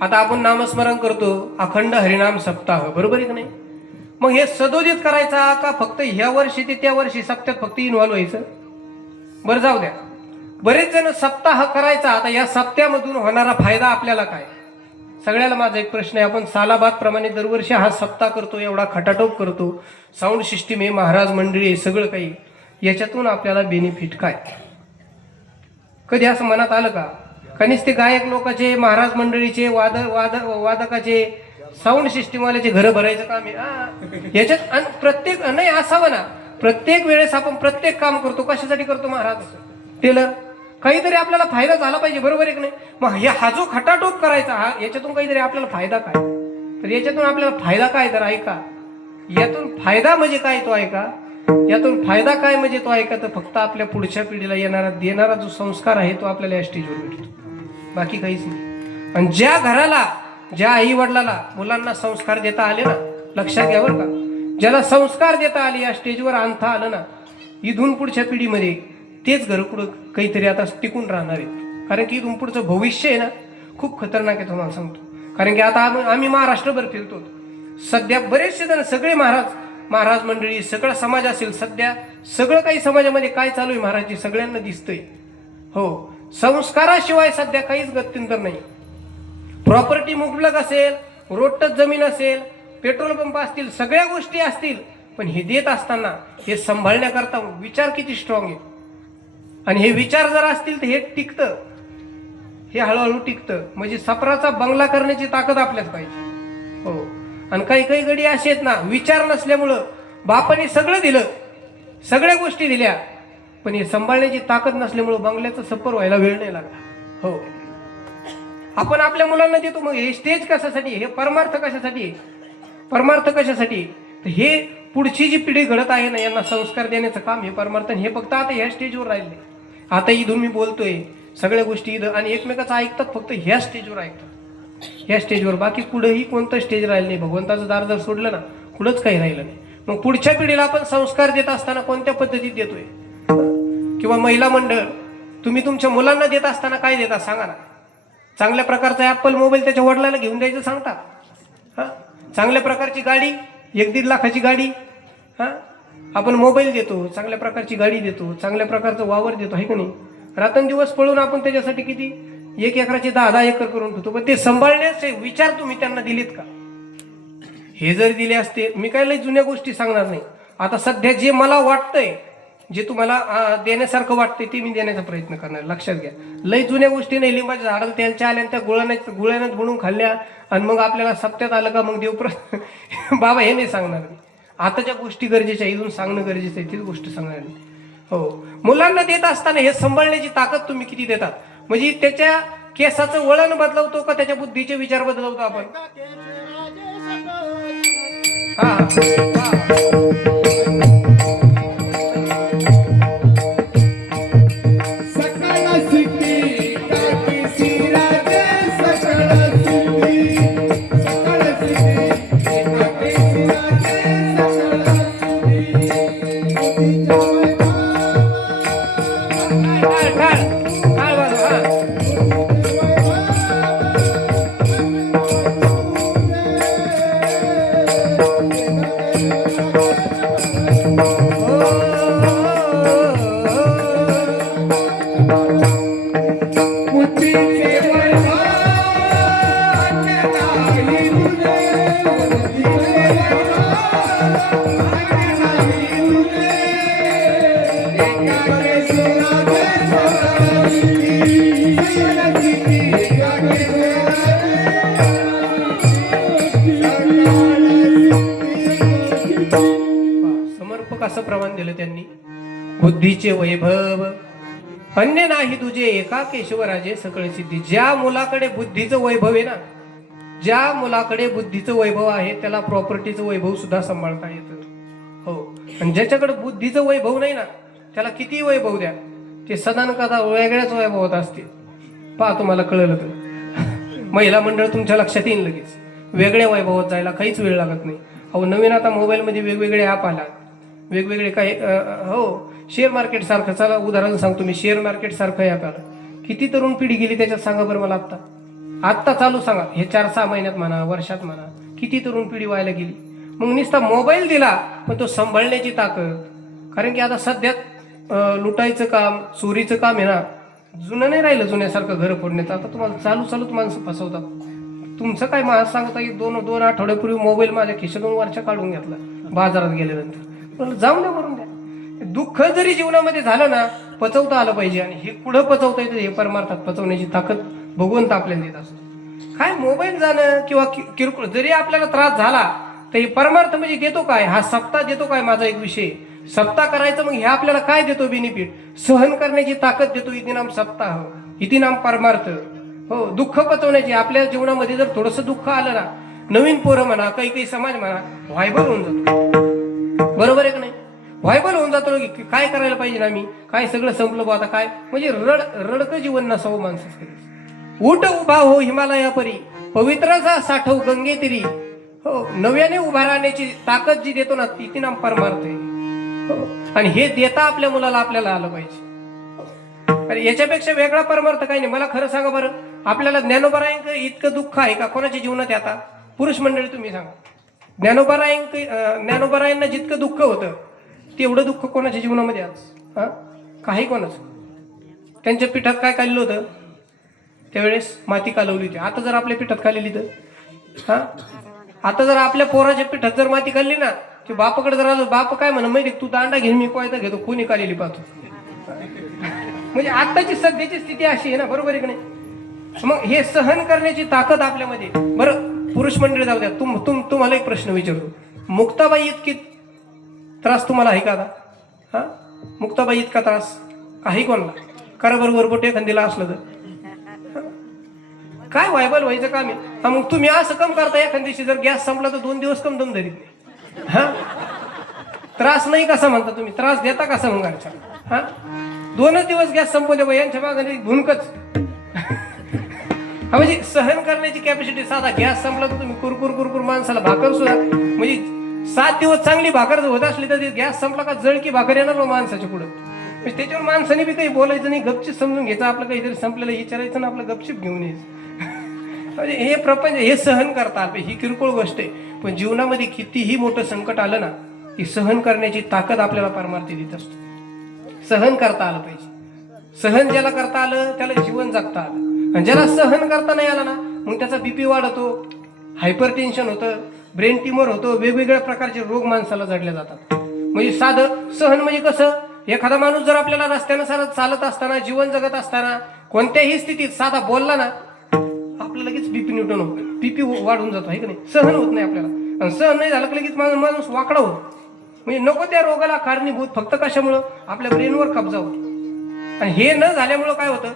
आता आपण नामस्मरण करतो अखंड हरिनाम सप्ताह, बरोबर आहे का नाही? मग हे सदोदित करायचा का फक्त ह्या वर्षी ते त्या वर्षी सप्त्यात फक्त इन्व्हॉल्व व्हायचं? बरं जाऊ द्या. बरेच जण सप्ताह करायचा. आता या सप्त्यामधून होणारा फायदा आपल्याला काय? सगळ्याला माझा एक प्रश्न आहे. आपण सालाबाद प्रमाणे दरवर्षी हा सप्ताह करतो, एवढा खटाटोप करतो, साऊंड सिस्टीम आहे, महाराज मंडळी आहे, सगळं काही. याच्यातून आपल्याला बेनिफिट काय? कधी असं मनात आलं का? कधीच ते गायक लोकांचे, महाराज मंडळीचे, वादकाचे, साऊंड सिस्टीमवाल्याचे घरं भरायचं काम आहे याच्यात. आणि प्रत्येक नाही असावं ना, प्रत्येक वेळेस आपण प्रत्येक काम करतो कशासाठी करतो महाराज? टेलर. काहीतरी आपल्याला फायदा झाला पाहिजे, बरोबर आहे की नाही? मग हा जो खटाटोप करायचा हा याच्यातून काहीतरी आपल्याला फायदा काय? तर याच्यातून आपल्याला फायदा काय? तर ऐका, यातून फायदा म्हणजे काय तो ऐका. यातून फायदा काय म्हणजे तो ऐका. तर फक्त आपल्या पुढच्या पिढीला देणारा जो संस्कार आहे तो आपल्याला या स्टेजवर भेटतो, बाकी काहीच नाही. आणि ज्या घराला, ज्या आई वडिलाला मुलांना संस्कार देता आले ना, लक्षात घ्या बरं का, ज्याला संस्कार देता आले, या स्टेजवर आणता आलं ना, इथून पुढच्या पिढीमध्ये तेच घर पुढं काहीतरी आता टिकून राहणार आहेत. कारण की इथून पुढचं भविष्य आहे ना खूप खतरनाक आहे, तुम्हाला सांगतो. कारण की आता आम्ही महाराष्ट्रभर फिरतो. सध्या बरेचसे जण, सगळे महाराज मंडळी, सगळा समाज असेल, सध्या सगळं काही समाजामध्ये काय चालू आहे महाराजची सगळ्यांना दिसतंय. हो, संस्काराशिवाय सध्या काहीच गत्यंतर नाही. प्रॉपर्टी मुबलक असेल, रोडटच जमीन असेल, पेट्रोल पंप असतील, सगळ्या गोष्टी असतील, पण हे देत असताना हे सांभाळण्याकरता विचार किती स्ट्रॉंग आहे. आणि हे विचार जर असतील तर हे टिकतं, हे हळूहळू टिकतं. म्हणजे सपराचा बंगला करण्याची ताकद आपल्यात पाहिजे. हो. आणि काही काही गडी असे आहेत ना, विचार नसल्यामुळं बापाने सगळं दिलं, सगळ्या गोष्टी दिल्या, पण हे सांभाळण्याची ताकद नसल्यामुळं बंगल्याचं सफर व्हायला वेळ नाही लागला. हो, आपण आपल्या मुलांना देतो. मग हे स्टेज कशासाठी? हे परमार्थ कशासाठी? परमार्थ कशासाठी? तर हे पुढची जी पिढी घडत आहे ना, यांना संस्कार देण्याचं काम हे परमार्थन हे फक्त आता ह्या स्टेजवर राहिले. आता इथून मी बोलतोय सगळ्या गोष्टी इथं आणि एकमेकाचं ऐकतात, फक्त ह्या स्टेजवर ऐकतात, ह्या स्टेजवर. बाकी कुठेही कोणतं स्टेज राहिलं नाही. भगवंताचं दार जर सोडलं ना, कुठंच काही राहिलं नाही. मग पुढच्या पिढीला आपण संस्कार देत असताना कोणत्या पद्धतीत देतोय? किंवा महिला मंडळ, तुम्ही तुमच्या मुलांना देत असताना काय देता सांगा ना? चांगल्या प्रकारचा ॲपल मोबाईल त्याच्या वडिलांना घेऊन द्यायचं सांगता? हां, चांगल्या प्रकारची गाडी, 1-1.5 लाखाची गाडी, हां, आपण मोबाईल देतो, चांगल्या प्रकारची गाडी देतो, चांगल्या प्रकारचं वावर देतो, आहे का नाही? रात्रंदिवस पळून आपण त्याच्यासाठी किती 1 एकराचे 10-10 एकर करून ठेवतो. पण ते सांभाळण्याचे विचार तुम्ही त्यांना दिलेत का? हे जर दिले असते, मी काय लय जुन्या गोष्टी सांगणार नाही. आता सध्या जे मला वाटतंय, जे तुम्हाला देण्यासारखं वाटतंय ते मी देण्याचा प्रयत्न करणार. लक्षात घ्या, लय जुन्या गोष्टी नाही. लिंबाच्या झाडाला तेलच्या आल्या, त्या गुळ्यानंच बनवून खाल्ल्या आणि मग आपल्याला सप्त्यात आलं का मग देवप्र बाबा हे नाही सांगणार मी. आता ज्या गोष्टी गरजेच्या इथून सांगणं गरजेचं आहे तीच गोष्ट सांगणार मी. हो, मुलांना देत असताना हे सांभाळण्याची ताकद तुम्ही किती देतात? म्हणजे त्याच्या केसाचं वळण बदलवतो का त्याच्या बुद्धीचे विचार बदलवतो आपण? हा समर्पक असं प्रमाण दिलं त्यांनी. बुद्धीचे वैभव अन्य नाही तुझे, एका केशवराजे सकळ सिद्धी. ज्या मुलाकडे बुद्धीचं वैभव आहे ना, ज्या मुलाकडे बुद्धीचं वैभव आहे त्याला प्रॉपर्टीचं वैभव सुद्धा सांभाळता येतं. हो, आणि ज्याच्याकडे बुद्धीचं वैभव नाही ना, त्याला किती वैभव द्या, ते सदान कदा वेगळ्याच वैभवात असते. पहा, तुम्हाला कळलं तर महिला मंडळ तुमच्या लक्षात येईल लगेच. वेगळ्या वैभवात जायला काहीच वेळ लागत नाही. अहो, नवीन आता मोबाईलमध्ये वेगवेगळे ॲप आला, वेगवेगळे काही हो, शेअर मार्केट सारखं. चला उदाहरण सांगतो मी, शेअर मार्केट सारखं ॲप आलं. किती तरुण पिढी गेली त्याच्यात सांगा बरं मला. आत्ता चालू सांगा, हे 4-6 महिन्यात म्हणा, वर्षात म्हणा, किती तरुण पिढी व्हायला गेली. मग नुसता मोबाईल दिला, पण तो सांभाळण्याची ताकद. कारण की आता सध्यात लुटायचं काम, चोरीचं काम आहे ना, जुनं नाही राहिलं जुन्यासारखं घर फोडण्याचं. आता तुम्हाला चालू माणसं फसवतात. तुमचं काय मला सांगता की 2 आठवड्यापूर्वी मोबाईल माझ्या खिशातून वरच्या काढून घेतला बाजारात गेल्यानंतर. जाऊन द्या, भरून द्या. दुःख जरी जीवनामध्ये झालं ना, पचवता आलं पाहिजे. आणि हे पुढं पचवता येतं, हे परमार्थात पचवण्याची ताकद भगवंत आपल्याला देत असतो. काय मोबाईल जाणं किंवा किरकोळ जरी आपल्याला त्रास झाला तर हे परमार्थ म्हणजे देतो काय? हा सप्ताह देतो काय? माझा एक विषय सप्ताह करायचं. मग हे आपल्याला काय देतो बेनिफिट? सहन करण्याची ताकद देतो. इति नाम सप्ताह, इति नाम परमार्थ. हो, दुःख पचवण्याची. आपल्या जीवनामध्ये जर थोडंसं दुःख आलं ना, नवीन पोरं म्हणा, काही समाज म्हणा, व्हायबल होऊन जातो. बरोबर आहे का नाही? व्हायबल होऊन जातो. काय करायला पाहिजे ना, मी काय सगळं संपलं बा आता काय, म्हणजे रडकं जीवन नसावं माणसाचं. उठ उभा हो हिमालया परी, पवित्राचा साठव गंगे तिरी. हो, नव्याने उभा राहण्याची ताकद जी देतो ना, ती नाम परमार्थ आहे. हो, आणि हे देता आपल्या मुलाला आपल्याला आलं पाहिजे. आणि याच्यापेक्षा वेगळा परमार्थ काही नाही. मला खरं सांगा बरं, आपल्याला ज्ञानोबारायंक इतकं दुःख आहे का कोणाच्या जीवनात? आता पुरुष मंडळी तुम्ही सांगा, ज्ञानोबारायांना जितकं दुःख होतं तेवढं दुःख कोणाच्या जीवनामध्ये आज? हा, काही कोणाचं. त्यांच्या पिठात काय काढलं होतं त्यावेळेस? माती कालवली होती. आता जर आपल्या पिठात काढलेली तर हा, आता जर आपल्या पोराच्या पिठात जर माती काढली ना, की बापाकडे जर आलो, बाप काय म्हणा माहिती, तू दांडा घेऊन मी कोयता घेतो, कोणी काढलेली पाहतो. म्हणजे आताची सध्याची स्थिती अशी आहे ना, बरोबर आहे की नाही? मग हे सहन करण्याची ताकद आपल्यामध्ये. बरं, पुरुष मंडळी जाऊ द्या. तुम्हाला एक प्रश्न विचारतो, मुक्ताबाई इतकी त्रास तुम्हाला आहे का? हा, मुक्ताबाई इतका त्रास आहे कोणाला? करा बरोबर, बोटे एखादीला असलं तर काय व्हायबल व्हायचं काम आहे? मग तुम्ही असं कम करता, एखाद दिवशी जर गॅस संपला तर 2 दिवस कम दम धरीत नाही. हा, त्रास नाही कसा म्हणता तुम्ही, त्रास देता कसा मग घरच्या? हा, 2च दिवस गॅस संपवले बा, यांच्या मागे धुनकच. हा, म्हणजे सहन करण्याची कॅपॅसिटी. साधा गॅस संपला तर तुम्ही कुरकुर कुरकुर माणसाला भाकर सुद्धा, म्हणजे 7 दिवस चांगली भाकर होत असली तर गॅस संपला का जळकी भाकर येणार बा माणसाच्या पुढं. म्हणजे त्याच्यावर माणसाने बी काही बोलायचं नाही, गपचीप समजून घ्यायचं, आपलं काहीतरी संपलेलं विचारायचं ना, आपलं गपचीप घेऊन यायचं. म्हणजे हे प्रपंच हे सहन करतात, ही किरकोळ गोष्ट आहे. पण जीवनामध्ये कितीही मोठं संकट आलं ना, की सहन करण्याची ताकद आपल्याला परमार्थी देत असतो. सहन करता आलं पाहिजे. सहन ज्याला करता आलं त्याला जीवन जगता आलं, आणि ज्याला सहन करता नाही आला ना, मग त्याचा बीपी वाढतो, हायपर टेन्शन होतं, ब्रेन ट्युमर होतं, वेगवेगळ्या प्रकारचे रोग माणसाला जडले जातात. म्हणजे साधं सहन म्हणजे कसं, एखादा माणूस जर आपल्याला रस्त्यानं सारं चालत असताना, जीवन जगत असताना, कोणत्याही स्थितीत साधा बोलला ना, आपलं लगेच बीपी न्यूटन होतं, बीपी वाढून जातो, आहे का नाही? सहन होत नाही आपल्याला, आणि सहन नाही झालं की लगेच माणूस वाकडा होतो. म्हणजे नको त्या रोगाला कारणीभूत फक्त कशामुळं, आपल्या ब्रेनवर कब्जा होतो. आणि हे न झाल्यामुळं काय होतं,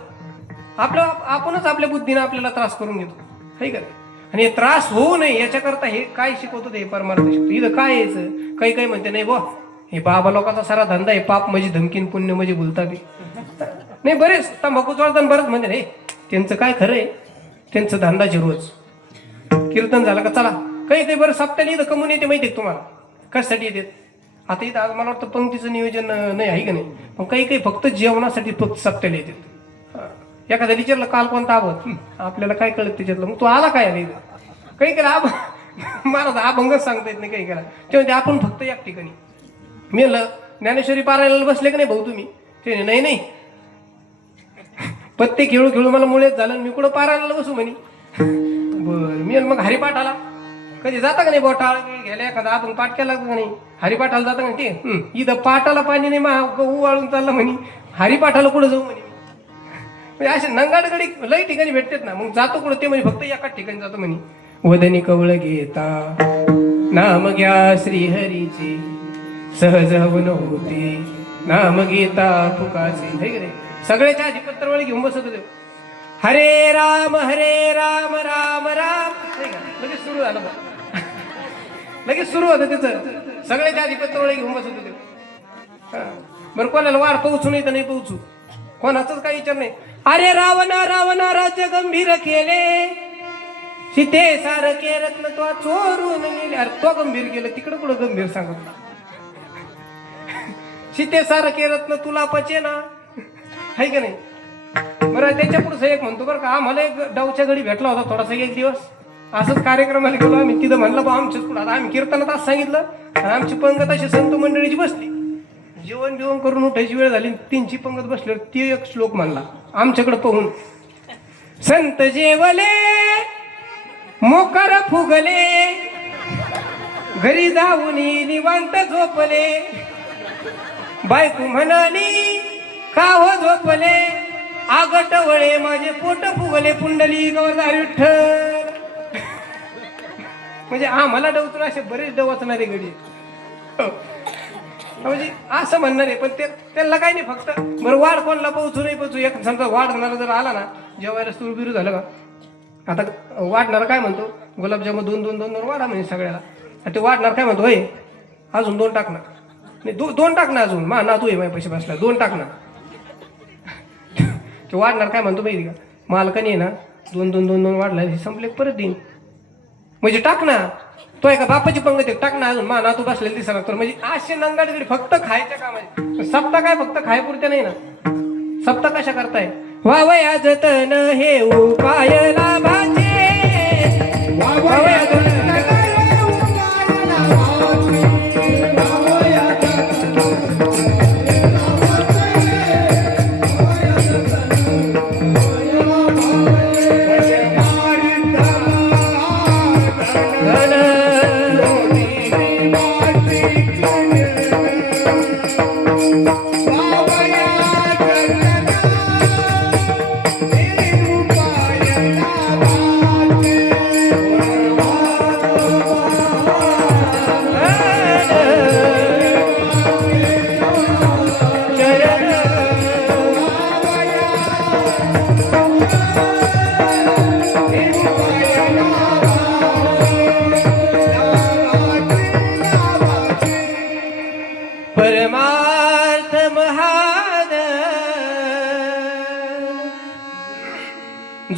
आपणच आपल्या बुद्धीनं आपल्याला त्रास करून घेतो, आहे का? आणि हे त्रास होऊ नये याच्याकरता हे काय शिकवतो, ते परमार्थ शिकतो. इथं काय यायचं, काही काही म्हणते नाही बा, हे बाबा लोकांचा सारा धंदा आहे, पाप म्हणजे धमकीन, पुण्य म्हणजे बोलता बी नाही. बरेच तंबाखू चोळताना बरंच म्हणजे नाही, त्यांचं काय खरं आहे, त्यांचं धंदाचे रोज कीर्तन झालं का चला, काही काही बरं सप्त्याला इथं कमून येते, माहिती आहे तुम्हाला कशासाठी येतात? आता इथं आज मला वाटतं पंक्तीचं नियोजन नाही आहे का नाही, पण काही काही फक्त जेवणासाठी फक्त सप्त्याला येतात. एखाद्या विचारलं काल कोणता आवत, आपल्याला काय कळत त्याच्यातलं, मग तू आला काय आला इथं? काही करा मला अभंगच सांगता येत नाही काही करा. तेव्हा आपण फक्त एक ठिकाणी मी ज्ञानेश्वरी पारायणाला बसले का नाही भाऊ तुम्ही? ते नाही नाही, पत्ते खेळू खेळू मला मुळेच झालं, मी कुठं पारायणाला बसू म्हणे. बरं, मी मग हरिपाठाला कधी जाता का नाही? बोटाळ घ्यायला एखादा आपण पाठ केला का नाही? हरिपाठाला जाता का नाही? ते इथं पाटाला पाणी नाही, मग वाळून चाललं म्हणे, हरिपाठाला कुठं जाऊ म्हणे. म्हणजे असे नंगाडगडी लई ठिकाणी भेटतात ना, मग जातो कुठं? ते म्हणजे फक्त एकाच ठिकाणी जातो म्हणे. वदनी कवळ घेता नाम घ्या श्रीहरीचे, सहज हवन होते नाम घेता फुकाचे, हे की नाही? सगळ्याच्या आधी पत्रवळी घेऊन बसत होते, हरे राम राम राम, लगेच सुरू झालं बा, लगेच सुरू होतं त्याचं. सगळ्याच्या आधी पत्रवळी घेऊन बसत होते. बरं, कोणाला वाढ पोहोचू नाही तर नाही पोहोचू, कोणाचाच काही विचार नाही. अरे रावणा राज्य गंभीर केले, सीते सारखे रत्न तो चोरून नेले. अरे तो गंभीर केलं, तिकडं कुठं गंभीर सांगत? सीते सारखे रत्न तुला पचे ना, आहे का नाही? बरं, त्याच्या पुढचं एक म्हणतो बरं का, आम्हाला एक डावच्या घडी भेटला होता थोडासा एक दिवस, असंच कार्यक्रमाला गेलो आम्ही, तिथं म्हणलं बा आमच्याच पुढं, आता आम्ही कीर्तनात असं सांगितलं, आणि आमची पंगत अशी संत मंडळीची बसली, जेवण बिवण करून उठायची वेळ झाली, 3ची पंगत बसल्यावर ती एक श्लोक म्हणला आमच्याकडे पाहून, संत जेवले मोकर फुगले, घरी जाऊन निवांत झोपले, बायको म्हणाली का हो झोपले, आगट वळे माझे पोट फुगले, पुंडली गौरदा विठ्ठल. म्हणजे आम्हाला डवचून असे बरेच डवचणारे घडी, म्हणजे असं म्हणणार आहे. पण त्याला काय नाही, फक्त बरं वाढ कोणला पोहोचू नाही पोहोचू, एक समजा वाढणारा जर आला ना, जेवायला स्तूळ बिरू झालं का, आता वाढणारा काय म्हणतो, गुलाबजामुन 2 वाढा म्हणजे सगळ्याला. ते वाढणार काय म्हणतो, होय अजून 2 टाकणार, नाही 2 टाकणार, अजून मा ना तू माझ्या पैसे बसला 2 टाकणार. ते वाढणार काय म्हणतो माहिती का, मालकाने ना 2 वाढला, संपले परत देईन, म्हणजे टाक ना, तो एका बापाची पंगत टाक ना, अजून मा ना तू बसलेला दिसणार. तर म्हणजे असे नंगाडगडी फक्त खायच्या कामाचे. सप्ताह काय फक्त खायपुरते नाही ना, सप्ताह कशा करताय? वावया जतन हे उपाय लाभाचे, वावया जतन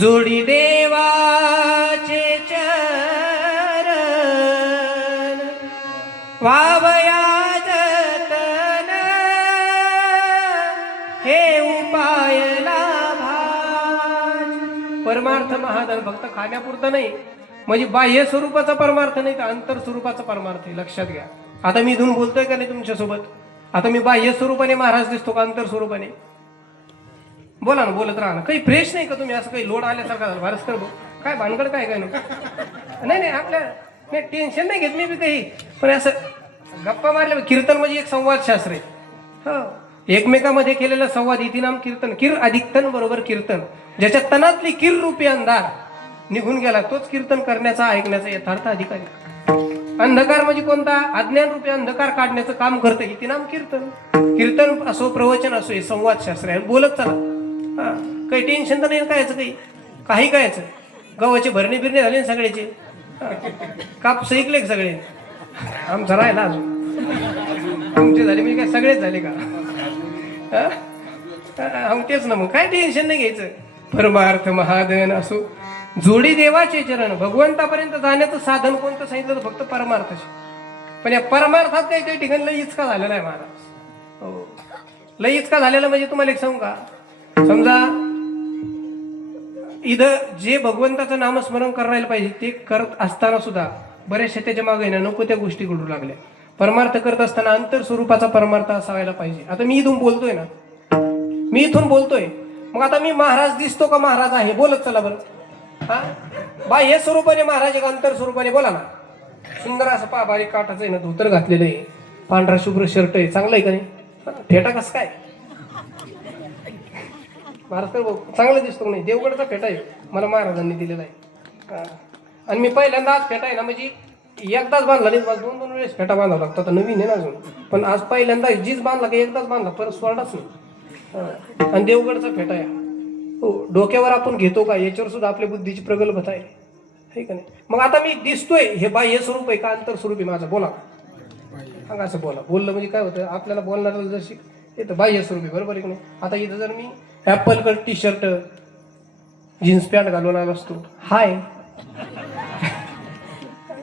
जोडी देवाचे चरण वावया जतन हे उपाय लाभाज. परमार्थ महाधन फक्त खाण्यापुरतं नाही, म्हणजे बाह्य स्वरूपाचा परमार्थ नाही तर अंतर स्वरूपाचा परमार्थ आहे. लक्षात घ्या. आता मी इथून बोलतोय का नाही तुमच्यासोबत, आता मी बाह्य स्वरूपाने महाराज दिसतो का अंतर स्वरूपाने? बोला ना, बोलत राहा ना. काही फ्रेश नाही का तुम्ही? असं काही लोड आल्यासारखा झाला भारस कर काय भानगड काय काय नाही नाही आपल्या नाही टेन्शन नाही घेत मी बी काही, पण असं गप्पा मारल्या. कीर्तन म्हणजे एक संवाद शास्त्र आहे. हो, एकमेकामध्ये केलेला संवाद इति नाम कीर्तन. किर अधिक तन बरोबर कीर्तन. ज्याच्या तनातली किर रूपी अंधार निघून गेला तोच कीर्तन करण्याचा ऐकण्याचा यथार्थ अधिकारी. अंधकार म्हणजे कोणता? अज्ञान रूपी अंधकार काढण्याचं काम करतं इति नाम कीर्तन. कीर्तन असो, प्रवचन असो, हे संवाद शास्त्र आहे. बोलत चला. हा, काही टेन्शन तर नाही कायचं, काही कायचं. गव्हाचे भरणे बिरणे झाले ना सगळ्याचे. काप ऐकले सगळे. आमचा राहिला अजून. तुमचे झाले म्हणजे काय सगळेच झाले का? तेच ना, मग काय टेन्शन नाही घ्यायचं. परमार्थ महाधन असो, जोडी देवाचे चरण. भगवंतापर्यंत जाण्याचं साधन कोणतं सांगितलं तर फक्त परमार्थाचे. पण या परमार्थात काही ठिकाणी लई इचका झालेला आहे महाराज. हो, लई इचका झालेला म्हणजे तुम्हाला एक सांगू का? समजा इथं जे भगवंताचं नामस्मरण करायला पाहिजे ते करत असताना सुद्धा बऱ्याचशा त्याच्या मागे ना नको त्या गोष्टी घडू लागल्या. परमार्थ करत असताना अंतर स्वरूपाचा परमार्थ असायला पाहिजे. आता मी इथून बोलतोय ना, मी इथून बोलतोय, मग आता मी महाराज दिसतो का महाराज आहे? बोलत चला बरं. हा, बाह्य स्वरूपाने महाराज एक अंतर स्वरूपाने बोला ना. सुंदर असं पा बारीक काठाचं आहे ना, धोतर घातलेलं आहे, पांढरा शुभ्र शर्ट आहे, चांगलं आहे का नाही? फेटा कसं काय महाराज? तर चांगलं दिसतो नाही. देवगडचा फेटा आहे मला महाराजांनी दिलेला आहे. आणि मी पहिल्यांदा आज फेटा आहे ना, म्हणजे एकदाच बांधला नाही, मला 2-2 वेळेस फेटा बांधावा लागतो. आता नवीन आहे ना अजून, पण आज पहिल्यांदा जीच बांधला की एकदाच बांधला, परत सोडलाच नाही. आणि देवगडचा फेटा आहे. हो, डोक्यावर आपण घेतो का याच्यावर सुद्धा आपल्या बुद्धीची प्रगल्भता आहे का नाही? मग आता मी दिसतोय हे बाह्य स्वरूप आहे का अंतर स्वरूप आहे माझं? बोला सांगा. असं बोललं म्हणजे काय होतं? आपल्याला बोलणाऱ्याला जर येतं बाह्य स्वरूप आहे, बरोबर आहे की नाही? आता इथं जर मी apple cut T shirt jeans pant घालून आलो असतो, हाय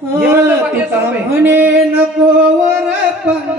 म्हणे नको वर पंग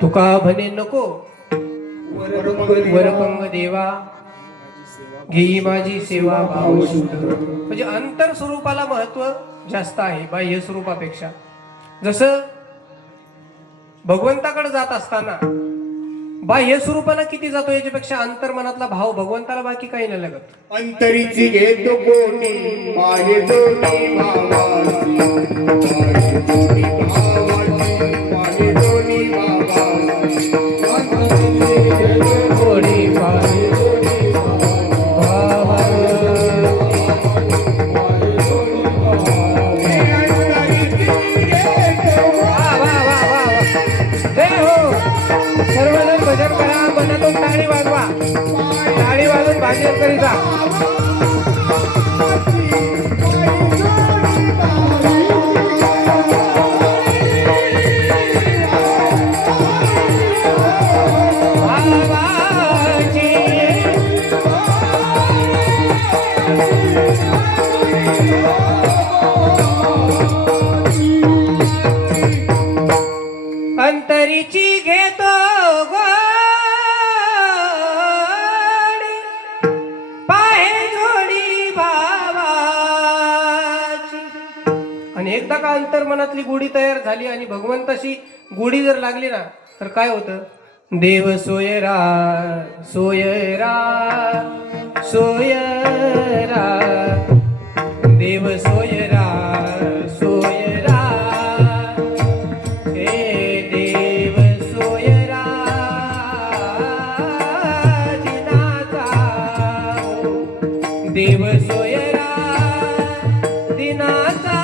तुका म्हणे नको वरपंग देवा घेई माझी सेवा भाव शुद्ध. म्हणजे अंतर स्वरूपाला महत्व जास्त आहे बाह्य स्वरूपापेक्षा. जसं भगवंताकडे जात असताना बाह्य स्वरूपाला किती जातो याच्यापेक्षा अंतर मनातला भाव भगवंताला बाकी काही नाही लागत. अंतरीची घेतो कोणी बाह्य जोडी भावाची, बाह्य जोडी भावाची, बाह्य जोडी भावाची. कोणी बाह्य जोडी सर्वजण भजन करा, मनातून टाळी वाजवा, टाळी वाजून भाजन करीता. अंतरीची घेतो गोडी पाहे जोडी भावाची. आणि एकदा का अंतर्मनातली गोडी तयार झाली आणि भगवंताशी गोडी जर लागली ना तर काय होतं? देव सोयरा सोयरा सोयरा, देव सोयरा सोयरा, हे देव सोयरा दिनाचा, देव सोयरा दिनाचा,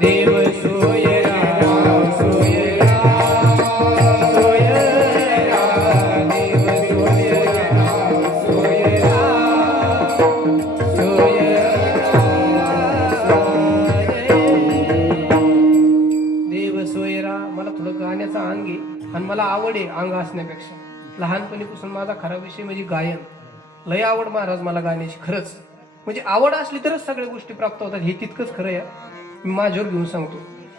देव सोयरा सोयरा सोयरा, देव सोयरा सोयरा देव सोयरा. मला थोडं गाण्याचा अंग आहे आणि मला आवड आहे अंग असण्यापेक्षा. लहानपणीपासून माझा खरा विषय म्हणजे गायन. लय आवड महाराज मला गाण्याची. खरंच म्हणजे आवड असली तरच सगळ्या गोष्टी प्राप्त होतात, हे तितकंच खरं आहे. मी माझ्यावर घेऊन सांगतो.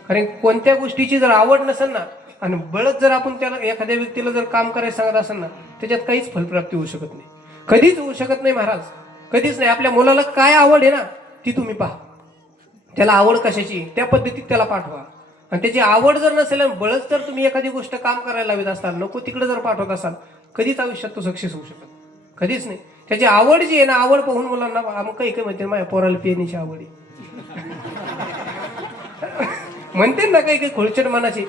कारण कोणत्या गोष्टीची जर आवड नसेल ना आणि बळच जर आपण त्याला एखाद्या व्यक्तीला जर काम करायला सांगत असेल ना त्याच्यात काहीच फलप्राप्ती होऊ शकत नाही, कधीच होऊ शकत नाही महाराज, कधीच नाही. आपल्या मुलाला काय आवड आहे ना ती तुम्ही पहा, त्याला आवड कशाची त्या पद्धतीत त्याला पाठवा. आणि त्याची आवड जर नसेल आणि बळच जर तुम्ही एखादी गोष्ट काम करायला लावत असाल, नको तिकडे जर पाठवत असाल, कधीच आयुष्यात तो सक्सेस होऊ शकत कधीच नाही. त्याची आवड जी आहे ना, आवड पाहून मुलांना मग काही म्हणते माझ्या पोराला पियानीची आवड आहे म्हणते ना काही खोलचट मनाची.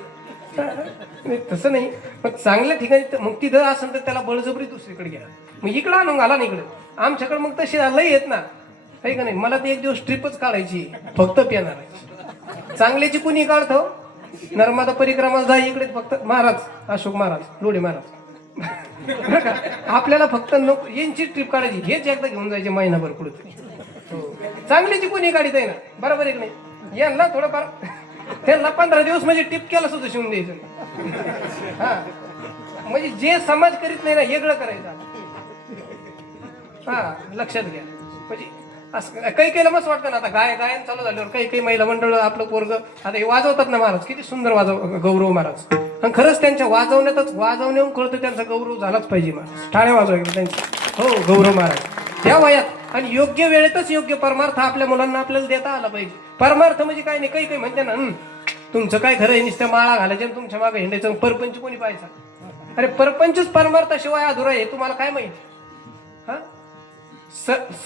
तसं नाही, पण चांगल्या ठिकाणी मग तिथं असेल तर त्याला बळजबरी दुसरीकडे घ्या. मग इकडं आणून घाला ना इकडे. आमच्याकडे मग तशी लय येत ना, काही का नाही. मला ते एक दिवस ट्रिपच काढायची फक्त पिणारायची. चांगल्याची कुणी काढतो, नर्मदा परिक्रमा जा इकडे फक्त महाराज अशोक महाराज लोढे महाराज आपल्याला फक्त नको यांची ट्रिप काढायची. हेच एकदा घेऊन जायचे महिनाभर पुढे. चांगल्याची कुणी काढीत आहे ना, बरोबर आहे की नाही. यांना थोडंफार त्यांना 15 दिवस म्हणजे टिप केला सुद्धा शिवून द्यायचं. हा म्हणजे जे समाज करीत नाही ना वेगळं करायचं. हा लक्षात घ्या. म्हणजे असं काही काही मस्त वाटतं ना. आता गायन चालू झाल्यावर काही महिला मंडळ आपलं पोरग आता हे वाजवतात ना महाराज, किती सुंदर गौरव महाराज. आणि खरंच त्यांच्या वाजवण्याहून कळतं त्यांचा गौरव झालाच पाहिजे महाराज. टाळ्या वाजवायच्या त्यांच्या. हो गौरव महाराज या वयात आणि योग्य वेळेतच योग्य परमार्थ आपल्या मुलांना आपल्याला देता आला पाहिजे. परमार्थ म्हणजे काय नाही, काही म्हणते ना तुमचं काय खरं आहे, नुसत्या माळा घालायच्या तुमच्या मागे हिंडायचं. परपंच कोणी पाहायचा? अरे परपंचच परमार्थाशिवाय अधुरा आहे. तुम्हाला काय माहिती? हा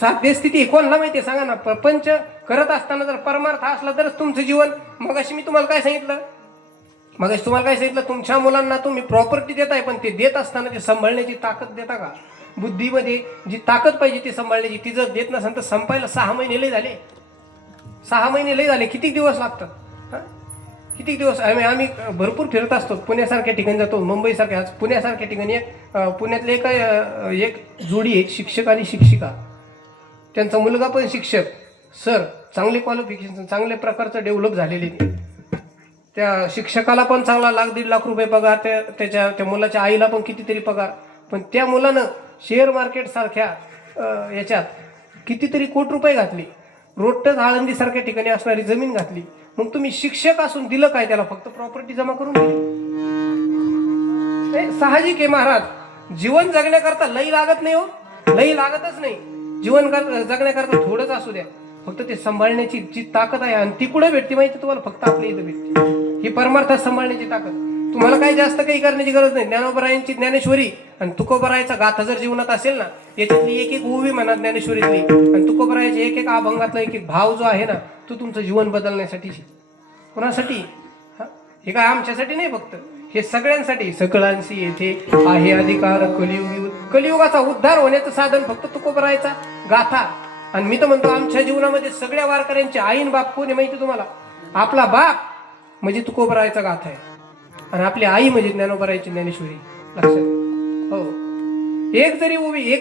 साध्य स्थिती कोणाला माहितीये सांगा ना. प्रपंच करत असताना जर परमार्थ असला तरच तुमचं जीवन. मगाशी तुम्हाला काय सांगितलं, तुमच्या मुलांना तुम्ही प्रॉपर्टी देताय, पण ते देत असताना ते सांभाळण्याची ताकद देता का? बुद्धीमध्ये जी ताकद पाहिजे ती सांभाळण्याची, ती जर देत नसेल तर संपायला 6 महिने लय झाले. 6 महिने लय झाले. किती दिवस लागतात? किती दिवस. आम्ही भरपूर फिरत असतो. पुण्यासारख्या ठिकाणी जातो, मुंबईसारख्या पुण्यासारख्या ठिकाणी. पुण्यातले एक जोडी आहे, शिक्षक आणि शिक्षिका. त्यांचा मुलगा पण शिक्षक सर, चांगले क्वालिफिकेशन, चांगल्या प्रकारचं डेव्हलप झालेले. त्या शिक्षकाला पण चांगला 1,00,000-1.5 लाख रुपये पगार, त्या मुलाच्या आईला पण कितीतरी पगार. पण त्या मुलानं शेअर मार्केट सारख्या याच्यात कितीतरी कोटी रुपये घातली. रोडटच आळंदीसारख्या ठिकाणी असणारी जमीन घातली. मग तुम्ही शिक्षक असून दिलं काय त्याला? फक्त प्रॉपर्टी जमा करून दिली. साहजिक आहे महाराज. जीवन जगण्याकरता लई लागत नाही हो, लई लागतच नाही. जीवन जगण्याकरता थोडंच असू द्या, फक्त ते सांभाळण्याची जी ताकद आहे. आणि ती कुठे भेटते माहिती तुम्हाला? फक्त आपल्या इथं भेटते. ही परमार्थात सांभाळण्याची ताकद. तुम्हाला काही जास्त काही करण्याची गरज नाही. ज्ञानोबरायांची ज्ञानेश्वरी आणि तुकोबरायाचा गाथा जर जीवनात असेल ना, याच्यातली एक ओवी म्हणा ज्ञानेश्वरीतली आणि तुकोबरायाच्या एक अभंगातला एक भाव जो आहे ना, तो तुमचं जीवन बदलण्यासाठी. कोणासाठी? हे काय आमच्यासाठी नाही, फक्त हे सगळ्यांसाठी. सकळांशी येथे आहे अधिकार कलियुगाचा उद्धार होण्याचं साधन फक्त तुकोबरायाचा गाथा. आणि मी तर म्हणतो आमच्या जीवनामध्ये सगळ्या वारकऱ्यांचे आईन बाप कोणी माहिती तुम्हाला? आपला बाप म्हणजे तुकोबरायाचा गाथा आहे आणि आपली आई म्हणजे ज्ञानोबरायाची ज्ञानेश्वरी. लक्षात. हो एक तरी ओवी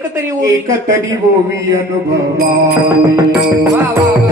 अनुभवावी. वा वा वा.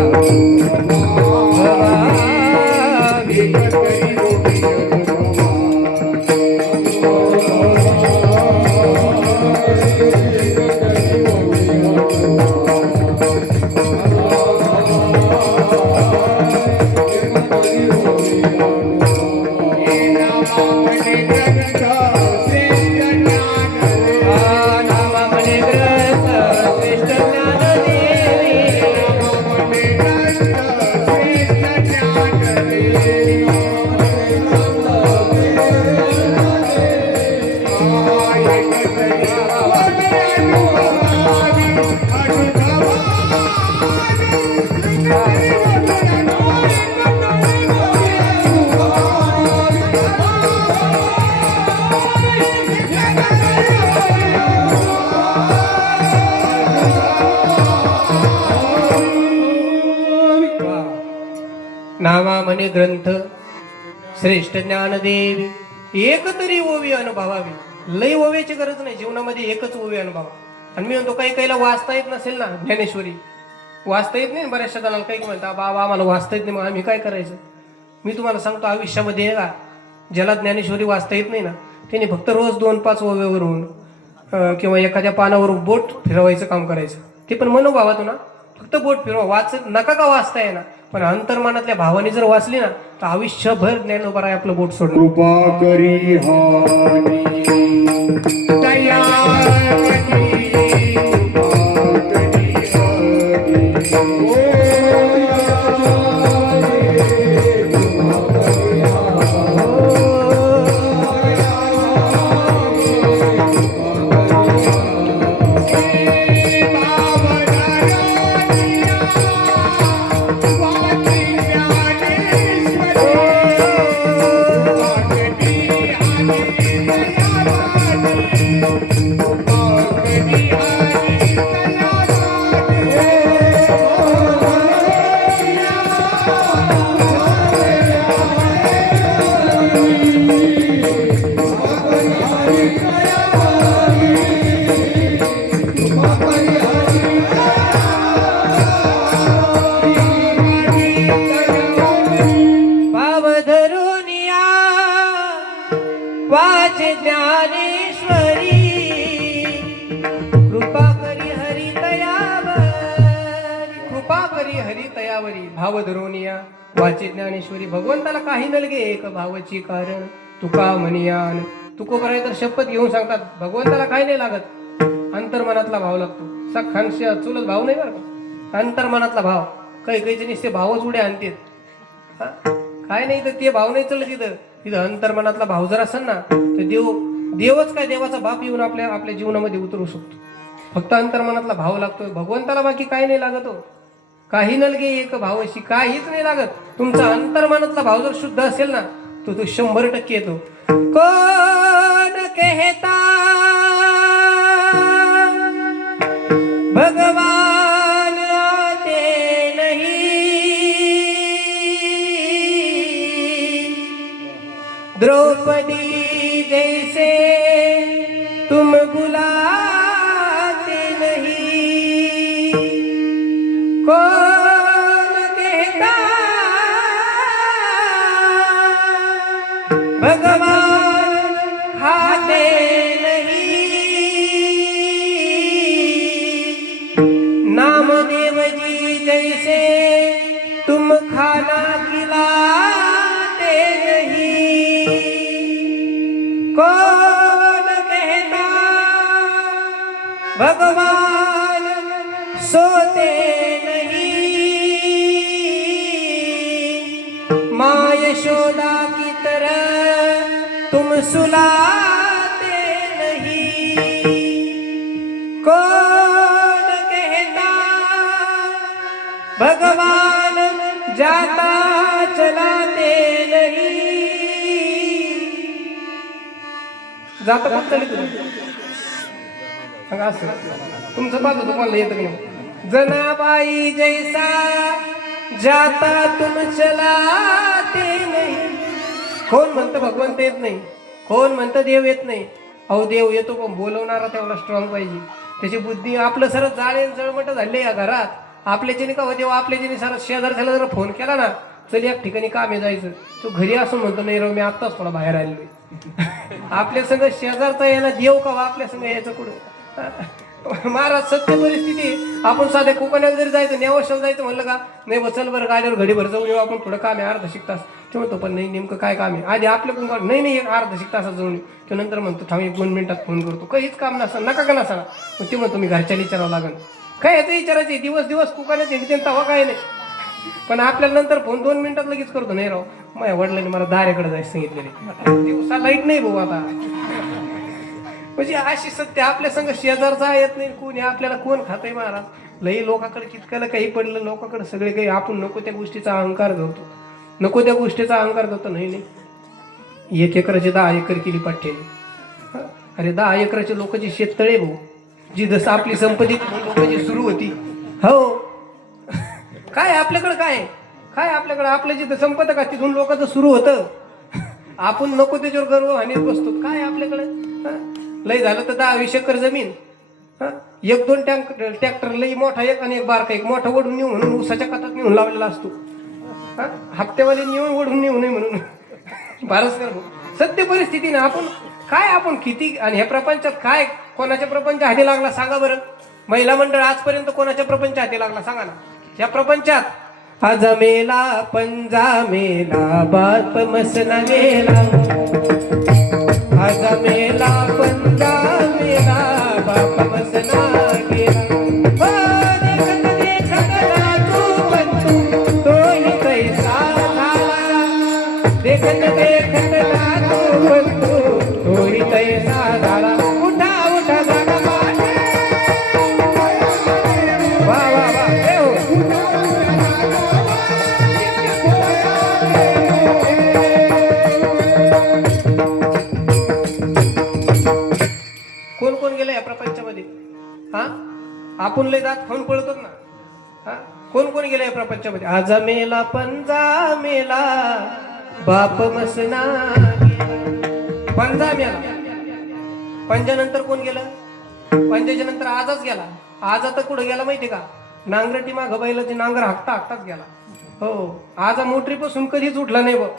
नामा म्हणे ग्रंथ श्रेष्ठ ज्ञानदेव एक तरी ओवी अनुभवावी. लई ओव्याची गरज नाही, जीवनामध्ये एकच ओवी अनुभवा. आणि मी म्हणतो काही काहीला वाचता येत नसेल ना, ज्ञानेश्वरी वाचता येत नाही बऱ्याचशा जणांना. काही म्हणता बाबा आम्हाला वाचता येत नाही, मग आम्ही काय करायचं. मी तुम्हाला सांगतो आयुष्यामध्ये आहे का, ज्याला ज्ञानेश्वरी वाचता येत नाही ना, त्याने फक्त रोज 2-5 ओव्यावरून किंवा एखाद्या पानावर बोट फिरवायचं काम करायचं. ते पण मनोभावातून ना, फक्त बोट फिरवा, वाच नका का वाचता येणार, पण अंतर्मनातल्या भावाने जर वाचली ना तर आयुष्यभर ज्ञानोबा आहे आपलं बोट सोडणं. कृपा करी हानी दया करी, कृपा करी हानी. वाचे ज्ञानेश्वरी कृपा करी हरी तयावरी. कृपा करी हरी तयावरी भाव धरोनिया वाचे ज्ञानेश्वरी. भगवंताला काही नलगे एक भावची कारण तुका म्हणियान. तुकोबराय तर शपथ घेऊन सांगतात भगवंताला काही नाही लागत, अंतर्मनातला भाव लागतो. सखांशी चुलत भाव नाही बरं का, अंतर्मनातला भाव. काही काही नुसते भावच उड्या आणतात, काय नाही तर ते भाव नाही चालत तिथं. तिथं अंतर्मनातला भाव जर असेल ना तर देवच काय, देवाचा बाप येऊन आपल्या जीवनामध्ये उतरू शकतो. फक्त अंतर्मनातला भाव लागतो भगवंताला, बाकी काही नाही लागत हो. काही नलगे एक भावशी, काहीच नाही लागत. तुमचा अंतर्मनातला भाव जर शुद्ध असेल ना तो 100% येतो. कोण कहता भगवान आते नहीं, द्रौपदी जैसे तुम बुलाते नहीं. कौन कहता भगवान खाते नहीं, नामदेव जी जैसे तुम खाना खिलाते नहीं. कौन कहता भगवान सोते नहीं, माँ यशोदा की तरह तुम सुलाते नहीं. कौन कहता भगवान जाता चलाते नहीं. जाता फक्त असं तुमचं पाहतो तुम्हाला येत नाही. जनाबाई जैसा जाता तुम चलाते नहीं. कोण म्हणतं भगवंत येत नाही, कोण म्हणतं देव येत नाही. अहो देव येतो पण बोलवणारा तेवढा स्ट्रॉंग पाहिजे. त्याची बुद्धी आपलं सरळ जाळेन जळमट झाले या घरात. आपल्याच्याने का देव आपल्याच्याने सरळ शेजारच्याला जर फोन केला ना चल एक ठिकाणी कामे जायचं, तो घरी असून म्हणतो नाही राव मी आत्ताच थोडा बाहेर आलेलोय. आपल्या संग शेजारचा यायला देव का आपल्या संग यायचं कुठं. महाराज सत्य परिस्थिती. आपण साध्या कोकणाला जरी जायचं, नेवाशाला जायचं म्हणलं का नाही बा चल बरं गाडीवर घडीभर जाऊन येऊ आपण, थोडं काम आहे अर्धा तास. ते म्हणतो पण नाही नेमकं काय काम आहे. आधी आपल्या कोण नाही एक अर्धा तासात जाऊन येऊ. तो नंतर म्हणतो थांब 1-2 मिनिटात फोन करतो. काहीच काम नसा नका का नसा. मग ते म्हणतो मी घरच्याला विचारावं लागेल. काय याचं विचारायचे दिवस कोकणात येते तवा काय नाही. पण आपल्याला नंतर फोन 2 मिनिटात लगेच करतो. नाही राव माझ्या वडिलांनी मला दारेकडे जायचं सांगितलेले, दिवसा लाईट नाही भाऊ आता. म्हणजे अशी सत्य आपल्या संग शेजारचा येत नाही कोणी. आपल्याला कोण खातंय महाराज. लई लोकांकडे कितक्याला काही पडलं, लोकांकडे सगळे काही. आपण नको त्या गोष्टीचा अहंकार धरतो, नको त्या गोष्टीचा अहंकार धरतो. नाही 1 एकराची 10 एकर केली पाठ्याने. अरे 10 एकराचे लोकांची शेततळे भाऊ, जी जसं आपली संपत्ती लोकांची सुरू होती. हो काय आपल्याकडे काय काय आपल्याकडे आपलं जिथं संपत का तिथून लोकांचं सुरू होतं. आपण नको त्याच्यावर गर्व हानीत बसतो. काय आपल्याकडे लय झालं तर 10-20 एकर जमीन, 1-2 ट्रॅक्टर लई मोठा एक आणि एक बारका एक मोठा ओढून नेऊ म्हणून ऊसाच्या कातात नेऊन लावलेला असतो. हप्त्यावाले नेऊन ओढून नेऊ नये म्हणून. भारत सत्य परिस्थिती ना. आपण किती आणि ह्या प्रपंचात काय कोणाच्या प्रपंच हाती लागला सांगा बरं. महिला मंडळ आजपर्यंत कोणाच्या प्रपंच हाती लागला सांगा ना. या प्रपंचात आज मेला पंजा मेला बाप मसना मेला, आज मेला पंजा मेला बाप मसना गेला. देखत देखत राजू बंधू तोही कैसा झाला, देखत देखत राजू बंधू तोही कैसा झाला. उठा उठा जागा पाटे, वा वा वा हे हो. कोण कोण गेलं या प्रपंचामध्ये? आपण लय दात खाऊन पळतो ना. कोण कोण गेलं या प्रपंचामध्ये? आज मेला पंजा मेला बाप मसना गेला. पंजा मेला. पंजानंतर कोण गेलं? पंजाच्या नंतर आजच गेला. आज आता कुठं गेला माहिती का? नांगरटी मागं बैलाची नांगर हाकता हाकताच गेला. हो, आजा मोटरीपासून कधीच उठला नाही बघ.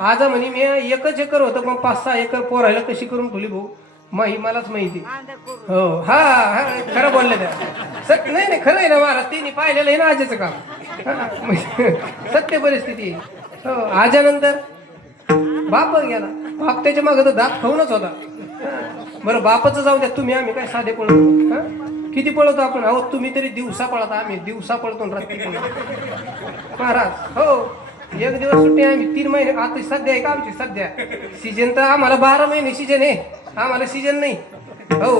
आजा म्हणे मी 1 एकर होतं पण 5-6 एकर पोरायला कशी करून ठेवली भाऊ मलाच माहिती. हो हा खरं बोलले त्या. नाही खरं आहे ना महाराज. तिने पाहिलेलं आहे ना आजीचं काम. सत्य परिस्थिती. हो, आजानंतर बाप गेला. बाप त्याच्या मागं तर दात खाऊनच होता. बरं बापाचं जाऊ द्या. तुम्ही आम्ही काय साधे पळतो. किती पळतो आपण? अहो तुम्ही तरी दिवसा पळता, आम्ही दिवसा पळतो रात्री पळतो महाराज. हो, एक दिवस सुट्टी आम्ही 3 महिने. आता सध्या आहे का आमची? सध्या सीजन तर आम्हाला 12 महिने सीजन आहे. आम्हाला सीजन नाही. हो,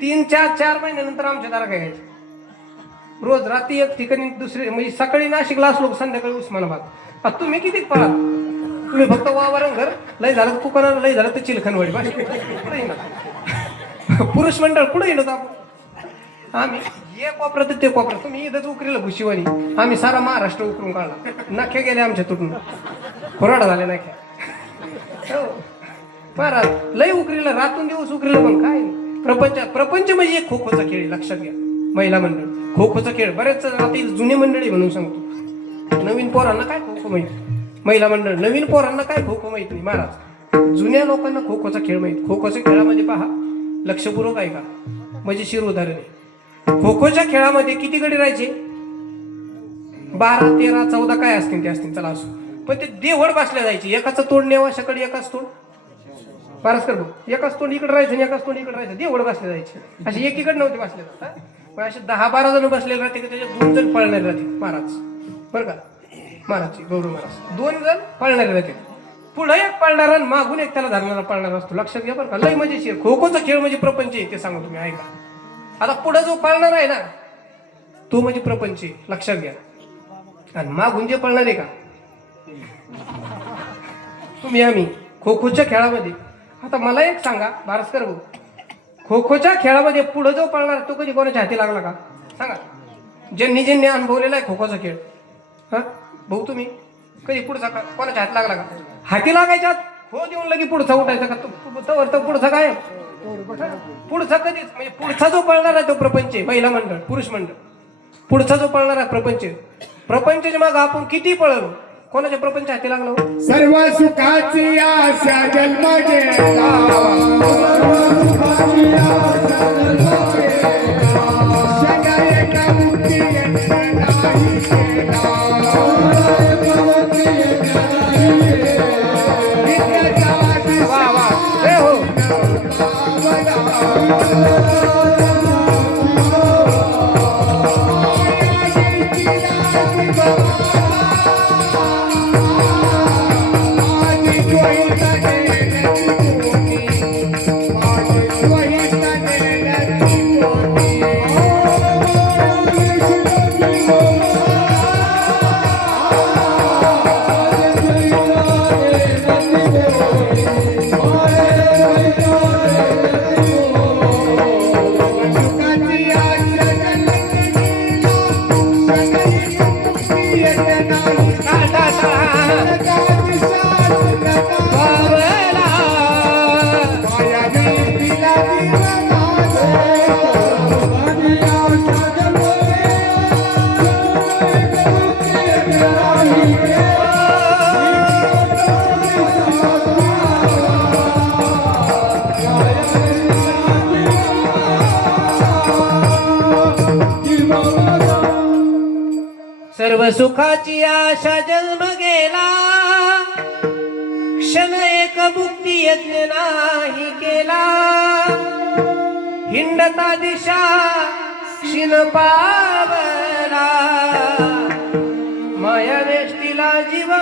3-4 महिन्यानंतर आमच्या दारा काय घ्यायचं. रोज रात्री एक ठिकाणी दुसरे म्हणजे सकाळी नाशिकला असलो संध्याकाळी उस्मानाबाद. तुम्ही किती पळा? तुम्ही फक्त वावरण घर लय झालं कुकाना लय झालं तर चिलखनवाडी बस. पुरुष मंडळ कुठे येलो आपण? आम्ही एक वापरत ते वापरत. तुम्ही इथंच उकरीला भुशिवानी. आम्ही सारा महाराष्ट्र उकरून काढला. नाख्या गेले आमच्या तुटून. कोराडा झाले नाख्या. हो महाराज लय उकरीला रातून दिवस उकरीला. पण काय प्रपंच म्हणजे एक खो खोचा खेळ. लक्षात घ्या महिला मंडळ. खो खोचा खेळ बरेच आता जुने मंडळी म्हणून सांगतो. नवीन पोरांना काय खो खो माहिती? महिला मंडळ. नवीन पोरांना काय खो खो माहित नाही महाराज. जुन्या लोकांना खो खोचा खेळ माहिती. खो खोच्या खेळामध्ये पहा लक्षपूर्वक आहे का मजेशीर उदाहरण आहे. खो खोच्या खेळामध्ये किती गडी राहायचे? 12, 13, 14 काय असतील ते असतील चला असो. पण ते देवड बसल्या जायचे. एकाचं तोंड नेवाशाकडे एकाच तोंड पारस्कर भाऊ. एकाच तोंड इकडे राहायचं आणि एकाच तोंड इकडे राहायचं. देवड बसल्या जायचे. असे एकीकडे नव्हते बसले जात. पण असे 10-12 जण बसलेले राहते की त्याच्यात 2 जण पळणारे राहते महाराज. बरं का महाराजची गौरव महाराज 2 जण पळणारे राहते. पुढे एक पळणारा आणि मागून एक त्याला धरणारा पळणारा असतो. लक्षात घ्या बरं का. लय मजेशीर. खो खोचा खेळ म्हणजे प्रपंच आहे ते सांगू तुम्ही ऐका. आता पुढे जो पळणार आहे ना तो म्हणजे प्रपंच आहे. लक्षात घ्या. आणि मागून जे पळणार आहे का तुम्ही आम्ही खो खोच्या खेळामध्ये. आता मला एक सांगा बारसकर भाऊ, खो खोच्या खेळामध्ये पुढे जो पळणार तो कधी कोणाच्या हाती लागला का सांगा? ज्यांनी अनुभवलेला आहे खो खोचा खेळ. भाऊ तुम्ही कधी पुढचा कोणाच्या हाती लागला का? हाती लागायच्यात हो देऊन लगे पुढचा उठायचा का? तो पुढचा काय पुढचा कधीच म्हणजे पुढचा जो पळणार आहे तो प्रपंच आहे. महिला मंडळ पुरुष मंडळ. पुढचा जो पळणार आहे प्रपंचाच्या मागे आपण किती पळलो कोणाच्या प्रपंच हाती लागलो? सर्व सुखाची आशा जन्म गेला. सर्व सुखाची आशा जन्म गेला, क्षण एक मुक्ती यज्ञ नाही केला, हिंडता दिशा क्षीण पावला, माया वेष्टीला जीव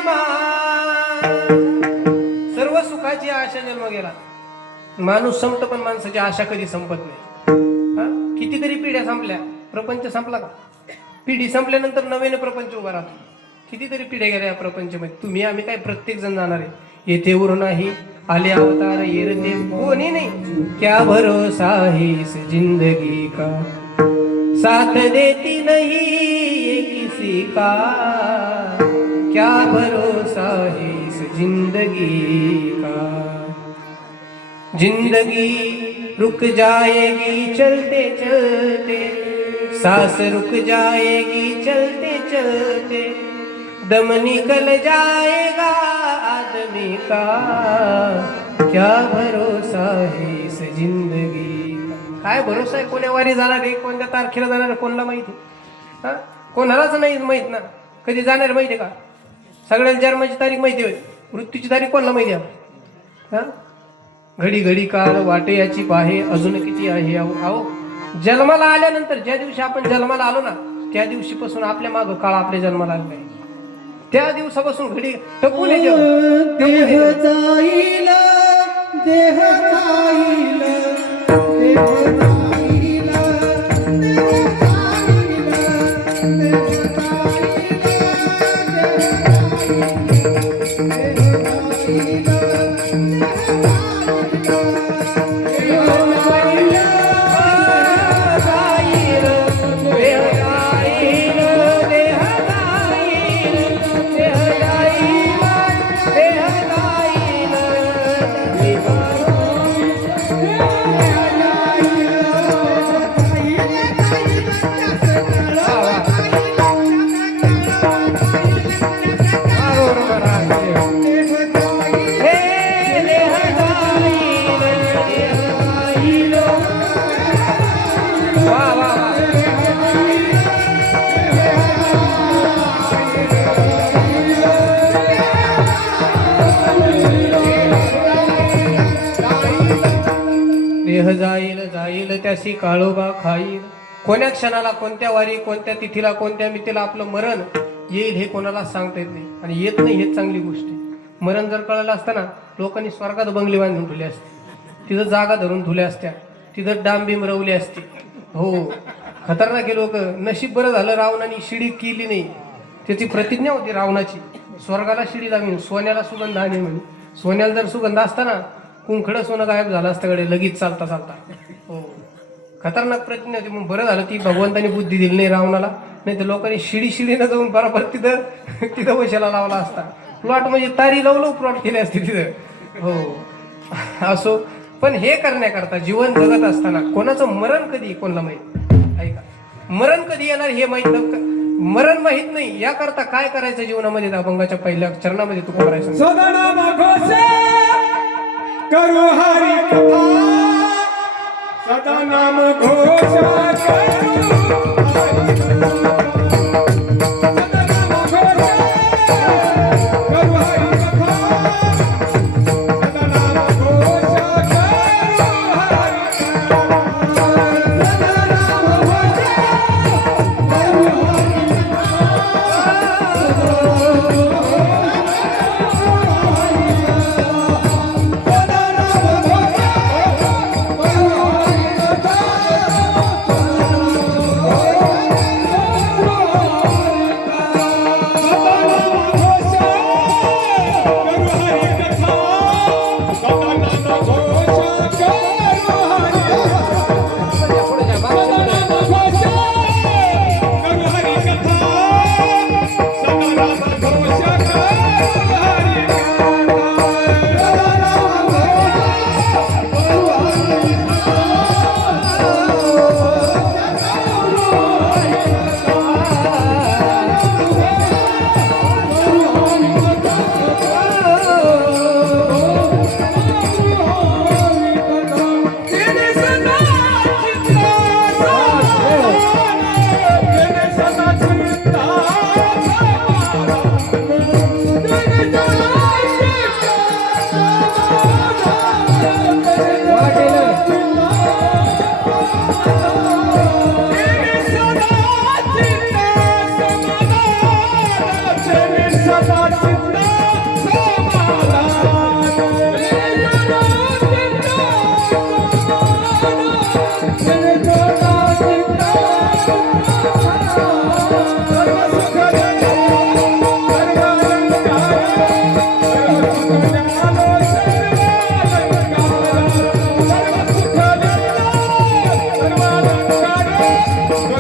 सर्व सुखाची आशा जन्म गेला. माणूस संपतो पण माणसाची आशा कधी संपत नाही. हा? कितीतरी पिढ्या संपल्या, प्रपंच संपला का? पिढी संपल्यानंतर नवीन प्रपंच उभा राहतो. कितीतरी पिढ्या गेल्या या प्रपंचमध्ये. तुम्ही आम्ही काय प्रत्येक जण जाणार आहे. येथे उर नाही आले अवतार येरते कोणी नाही. क्या भरोसा है इस जिंदगी का, साथ देती नहीं ये किसी का. क्या भरोसा है इस जिंदगी का. जिंदगी रुक जाएगी चलते चलते, सांस रुक जाएगी चलते चलते, दम निकल जाएगा आदमी का. क्या भरोसा है इस जिंदगी का. काय भरोसा आहे. कोण्या वारी जाणार आहे, कोणत्या तारखेला जाणार आहे, कोणाला माहिती. हा, कोणालाच नाही माहित ना. कधी जाणार माहिती का? सगळ्याला जन्माची तारीख माहिती होय, मृत्यूची तारीख कोणाला माहिती आहे. हा, घडी घडी काळ वाटे याची पाहे अजून किती आहे. अहो जन्माला आल्यानंतर ज्या दिवशी आपण जन्माला आलो ना, त्या दिवशीपासून आपल्या मागं काळ आपल्या जन्माला आलेला आहे. त्या दिवसापासून घडी टपून देह जाईल, देह जाईल, देह जाईल, देह जाईल, देह जाईल जाईल त्याशी काळोबा खाईल. कोण्या क्षणाला, कोणत्या वारी, कोणत्या तिथीला, कोणत्या मितीला आपलं मरण येईल हे कोणाला सांगता येत नाही. आणि येत नाही हेच चांगली गोष्ट आहे. मरण जर कळलं असतं ना, लोकांनी स्वर्गात बंगले बांधून ठेवले असते, तिथं जागा धरून ठेवल्या असत्या, तिथं डांबीम रवली असती. हो, खतरनाक हे लोक. नशीब बरं झालं रावणाने शिडी केली नाही. त्याची प्रतिज्ञा होती रावणाची, स्वर्गाला शिडी लावीन, सोन्याला सुगंध आणि म्हणे. सोन्याला जर सुगंध असता ना, कुंखडं सोनं गायब झालं असतं कडे लगेच चालता चालता. हो, खतरनाक प्रतिज्ञा होती. मग बरं झालं ती भगवंतानी बुद्धी दिली नाही रावणाला, नाही तर लोकांनी शिडीनं जाऊन बरोबर तिथं वशाला लावला असता. प्लॉट म्हणजे तारी लवलो प्लॉट केले असते तिथं. हो, असो. पण हे करण्याकरता जीवन जगत असताना कोणाचं मरण कधी कोणाला माहित आहे का? मरण कधी येणार हे माहित नव्हतं. मरण माहित नाही याकरता काय करायचं जीवनामध्ये. अभंगाच्या पहिल्या चरणामध्ये तू करायचं सदनाम घोषे करू हरी कथा, सदनाम घोष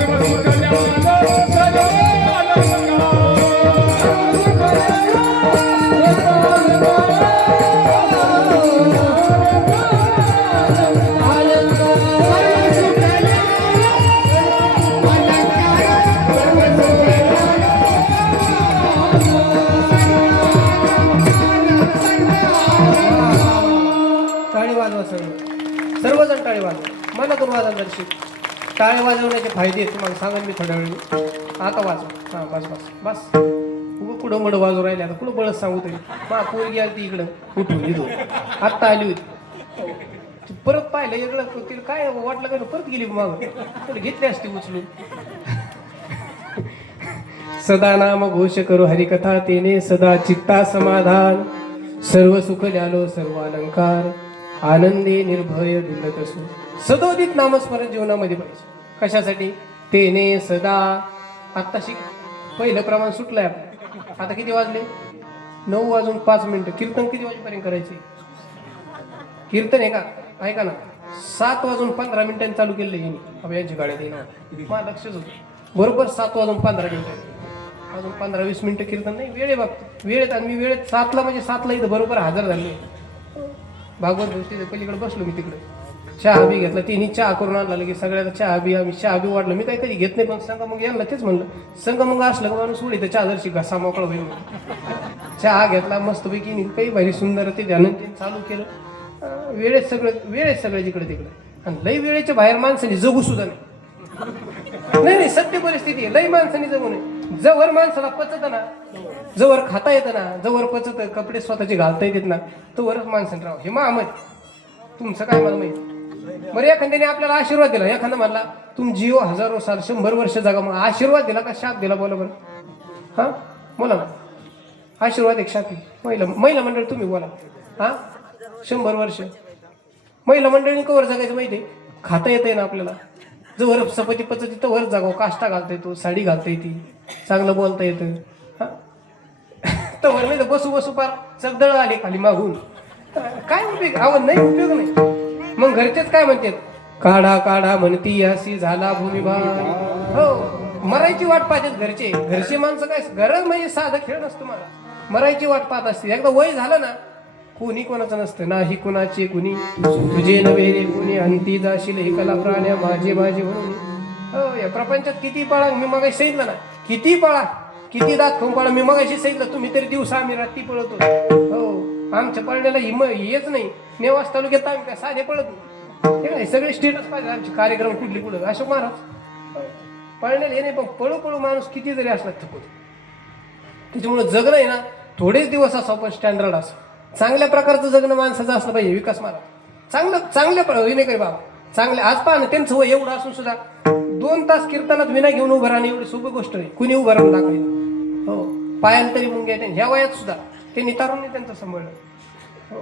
सर्व सुख ज्ञान सर्व टाळी वाजवा सर्वजण टाळी वाजवा. मनातून वाजवा दर्शिक. टाळी वाजवण्याचे फायदे तुम्हाला सांगा मी थोड्या वेळी. आता वाजवा. हां बस बस बस. उगं कुठं मड वाजू राहिले आता कुठं बळच सांगू तरी. मा पोरगी आली ती इकडं उठून इथून आत्ता आली होती. ती परत पाहिलं इकडं तिला काय वाटलं का परत गेली मागं तिला घेतली असती उचलून. सदा नाम घोष करू हरिकथा तेने सदा चित्ता समाधान सर्व सुख ल्यालो सर्व अलंकार आनंदी निर्भय डुलत असो. सदोदित नामस्मरण जीवनामध्ये पाहिजे. कशासाठी? तेने सदा. आत्ताशी पहिलं प्रमाण सुटलंय आपलं. आता किती वाजले? 9:05. कीर्तन किती वाजेपर्यंत करायचे? कीर्तन आहे का? ऐका ना, 7:15 चालू केलं यांनी. अब यांची गाड्यात येणार मला लक्षच होतं. बरोबर 7:15. अजून 15-20 मिनिटं कीर्तन नाही. वेळे बाबतीत वेळेत. आणि मी वेळेत 7ला म्हणजे 7ला इथं बरोबर हजर झाले. भागवत गोष्टी पलीकडे बसलो मी तिकडे. चहा बी घेतला. तिने चहा करून आणला की सगळ्याला चहा बी. आम्ही चहा बी वाटलं. मी काही कधी घेत नाही पण संघ मग यांना तेच म्हणलं संघ मग असलं का माणूस उडी तर चहा जरशी घसा मोकळा होईल. चहा घेतला मस्तपैकी. काही भारी सुंदर ते ध्यान चालू केलं. वेळेत सगळे जिकडे तिकडे. आणि लई वेळेच्या बाहेर माणसाने जगू सुद्धा नाही. सत्य परिस्थिती आहे. लई माणसाने जगू नये. जवळ माणसाला पचत ना, जवळ खाता येतं ना, जवळ पचत कपडे स्वतःचे घालता येतात ना, तोवरच माणसाने राव. हे महामत तुमचं काय मला माहिती. बरं एखाद्याने आपल्याला आशीर्वाद दिला. एखादा म्हणला तुम जीव 1000 साल 100 वर्ष जागा. मग आशीर्वाद दिला का शाप दिला? बोला बरं. हां बोला ना. आशीर्वाद एक शाप. महिला मंडळ तुम्ही बोला. हां 100 वर्ष महिला मंडळीने कवर जगायचं माहिती आहे. खाता येतं ना आपल्याला. जवळ सपती पचती तर वर जागो. काष्टा घालता येतो, साडी घालता येते, चांगलं बोलता येतं. हा तर नाही तर बसू बसू पार चगदळ आले खाली मागून. काय उपयोग? आवड नाही, उपयोग नाही. मग घरचेच काय म्हणतात? काढा काढा म्हणती अशी झाला भूमिभार. हो मरायची वाट पाहतात घरचे माणसं. काय गरज म्हणजे साधं खेळ नसतो. मला मरायची वाट पाहत असते. एकदा वय झालं ना कोणी कोणाचं नसतं. नाही कुणाचे कुणी तुझे नव्हे रे कुणी. अंती जाशील हे कला प्राण्या माझे म्हणून. हो या प्रपंचात किती पाळा. मी मगाशी सांगितलं ना, किती पाळा, किती दात खाऊन पाळा. मी मगाशी सांगितलं तुम्ही तरी दिवसा आम्ही रात्री पळतो. हो आमच्या पळण्याला हेच नाही. नेवास तालुक्यात आम्ही काय साधे पळत नाही. हे काय सगळे स्टेटस पाहिजे आमचे कार्यक्रम कुठली कुठं. अशोक महाराज पळण्याला हे नाही. पण पळू माणूस किती जरी असला थकतो. त्याच्यामुळे जगणं आहे ना थोडेच दिवस असं पण स्टँडर्ड असं चांगल्या प्रकारचं जगणं माणसाचं असलं पाहिजे. विकास मला चांगल्या नाही करे बाबा. चांगले आज पहा ना त्यांचं वय एवढं असून सुद्धा 2 तास कीर्तनात विना घेऊन उभं राहणं एवढी सोपी गोष्ट नाही. कुणी उभं राहून दाखवायचं. हो पायाला तरी मुंग्या. ह्या वयात सुद्धा त्यांनी तारुण्य त्यांचं सांभाळलं. हो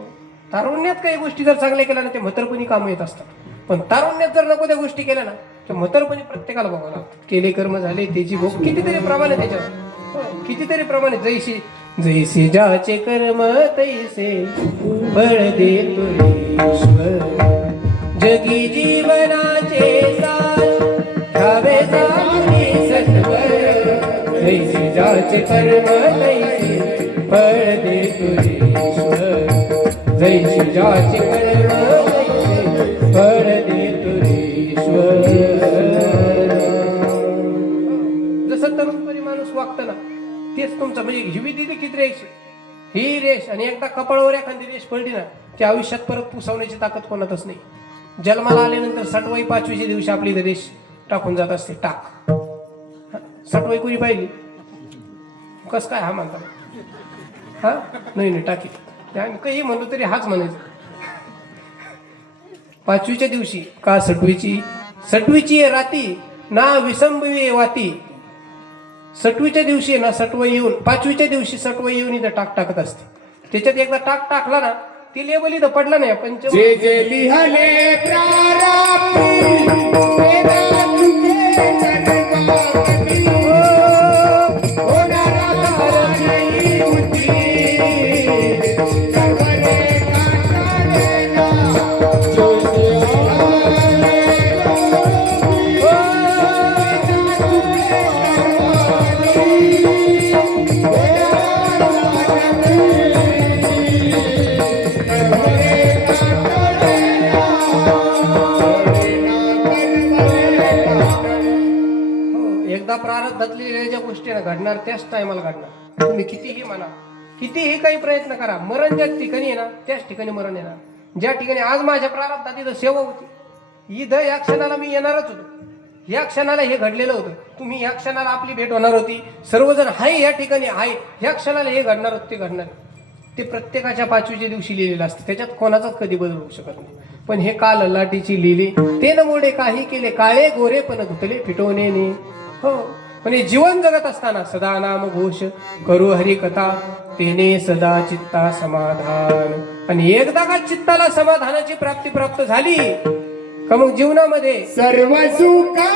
तारुण्यात काही गोष्टी जर चांगल्या केल्या ना ते म्हातारपणी कामं येत असतात. पण तारुण्यात जर नको त्या गोष्टी केल्या ना तर म्हातारपणी प्रत्येकाला बघावं लागतं. केले कर्म झाले त्याची भोग कितीतरी प्रमाणे त्याच्यावर. कितीतरी प्रमाणे जैसे ज्याचे कर्म तैसे फळ देतो ईश्वर. जगी जीवनाचे सार घ्यावे जाणे सत्वर. जैसे ज्याचे कर्म तैसे फळ देतो ईश्वर. जैसे ज्याचे कर्म तैसे फळ देतो ईश्वर. जसं तरुणपणी माणूस वागतं ना तेच तुमचं म्हणजे हिवी दिली किती रेष ही रेष. आणि एकदा कपाळावर एखादी रेष पडली ना ती आयुष्यात परत पुसवण्याची ताकद कोणातच नाही. जन्माला आल्यानंतर 6वी 5वीच्या दिवशी आपली इथे रेष टाकून जात असते. टाक 6वी कुणी पाहिली कस काय? हा म्हणता हा नाही टाकी. काही म्हणलो तरी हाच म्हणायचं. 5वीच्या दिवशी का 6वीची राती ना विसंबवी वाती. 6वीच्या दिवशी ना 6वी येऊन 5वीच्या दिवशी 6वी येऊन इथं टाकत असते. त्याच्यात एकदा टाकला ना ती लेबल इथं पडला नाही. पंच जे जे लिहले प्रारब्धी वेदा तुझे जन्मावधी. होणारा नाही होती सर्वरे काटाळेला. जो जे आले एकदा प्रारब्धातल्या ज्या गोष्टी ना घडणार त्याच टायमाला घडणार. तुम्ही कितीही म्हणा, कितीही काही प्रयत्न करा, मरण ज्या ठिकाणी आहे ना त्याच ठिकाणी मरण येणार. ज्या ठिकाणी आज माझ्या प्रारब्धात इथं सेवा होती, इथं या क्षणाला मी येणारच होतो, या क्षणाला हे घडलेलं होतं. तुम्ही या क्षणाला आपली भेट होणार होती, सर्वजण हाय या ठिकाणी आहे, या क्षणाला हे घडणार होते, ते घडणार. ते प्रत्येकाच्या पाचवीच्या दिवशी लिहिलेलं असतं, त्याच्यात कोणाचाच कधी बदल होऊ शकत नाही. पण हे काल लाटीची लिहिली ते न मोडे काही केले, काळे गोरे पण धुतले फिटवणे. हो, पण हे जीवन जगत असताना सदा नाम घोष करू हरी कथा, तेने सदा चित्ता समाधान. आणि एकदा का चित्ताला समाधानाची प्राप्ती प्राप्त झाली का मग जीवनामध्ये सर्व सुखा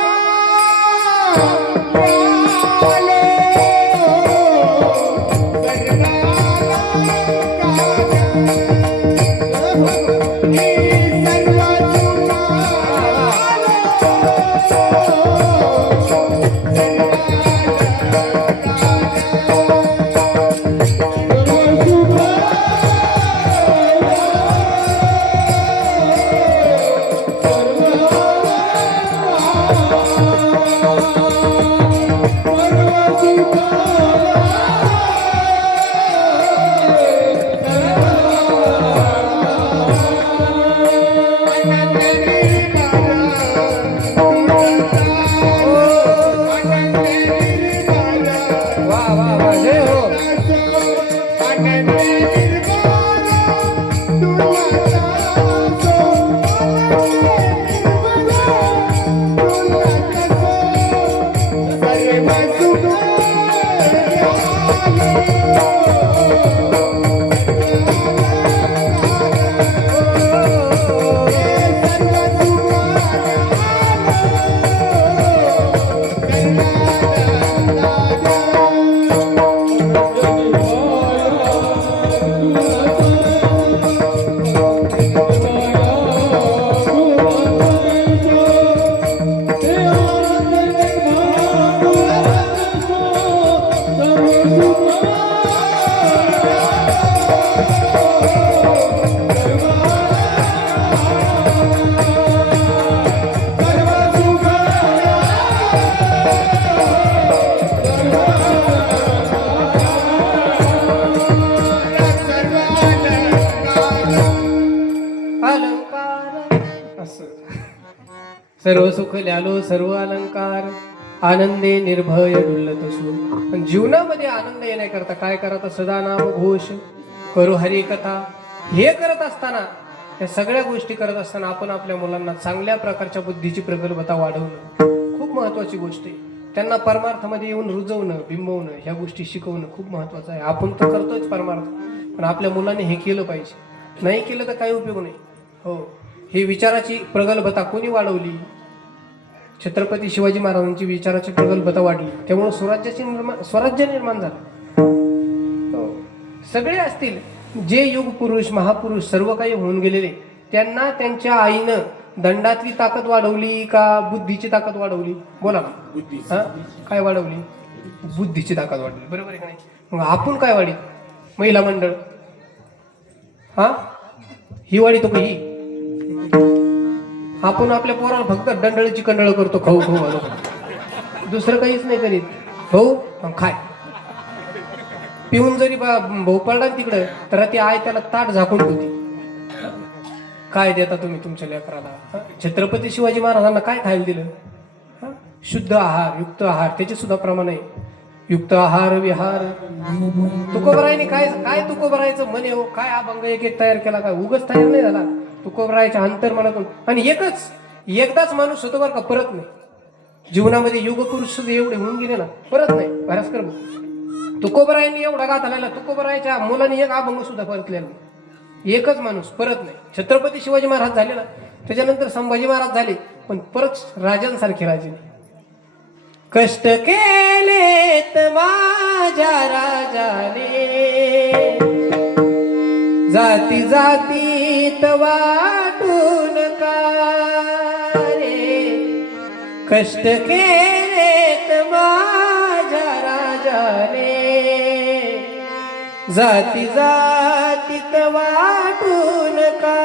वा वा वा जय हो. अलंकार असं सर्व सुख ल्यालो सर्व अलंकार, आनंदे निर्भय डुलत असू. पण जीवनामध्ये आनंद येण्याकरता काय करता सदा नाम घोष करू हरी कथा. हे करत असताना, या सगळ्या गोष्टी करत असताना आपण आपल्या मुलांना चांगल्या प्रकारच्या बुद्धीची प्रगल्भता वाढवणं खूप महत्वाची गोष्ट आहे. त्यांना परमार्थामध्ये येऊन रुजवणं, बिंबवणं, ह्या गोष्टी शिकवणं खूप महत्वाचं आहे. आपण तर करतोच परमार्थ, पण आपल्या मुलांनी हे केलं पाहिजे. नाही केलं तर काही उपयोग नाही. हो, ही विचाराची प्रगल्भता कोणी वाढवली? छत्रपती शिवाजी महाराजांची विचाराची प्रगल्भता वाढली, त्यामुळे स्वराज्य निर्माण झालं. हो, सगळे असतील जे युग पुरुष महापुरुष सर्व काही होऊन गेलेले, त्यांना त्यांच्या आईनं दंडातली ताकद वाढवली का बुद्धीची ताकद वाढवली? बोला ना. काय वाढवली? बुद्धीची ताकद वाढवली. बरोबर आहे का नाही? मग आपण काय वाढी? महिला मंडळ ही वाढी तो का ही? आपण आपल्या पोराला फक्त दंडळीची कंडळ करतो, खाऊ खाऊ घालू, दुसरं काहीच नाही करीत. भाऊ खाय पिऊन जरी भाऊ पडला तिकडं तर ती आई त्याला ताट झाकून ठेवते. काय देता तुम्ही तुमच्या लेकराला? छत्रपती शिवाजी महाराजांना काय खायला दिलं? शुद्ध आहार, युक्त आहार, त्याचे सुद्धा प्रमाण आहे. युक्त आहार विहार. तुकोबरायने काय काय तुकोबरायचं म्हणे हो, काय अभंग एक एक तयार केला, काय उगच तयार नाही झाला. तुकोबरायच्या अंतर्मनातून. आणि एकदाच माणूस होतो बरं का, परत नाही. जीवनामध्ये युग पुरुष एवढे होऊन गेले ना, परत नाही. भास्कर तुकोबरायांनी एवढा गाथा लागला, तुकोबरायच्या मुलांनी एक अभंग सुद्धा परतलेला, एकच माणूस परत नाही. छत्रपती शिवाजी महाराज झाले ना, त्याच्यानंतर संभाजी महाराज झाले, पण परत राजांसारखे राजे नाही. कष्ट केलेत माझ्या राजाने, जाती जातीत वाटून का रे. कष्ट केलेत माझ्या राजाने, जाती जातीत वाटून का.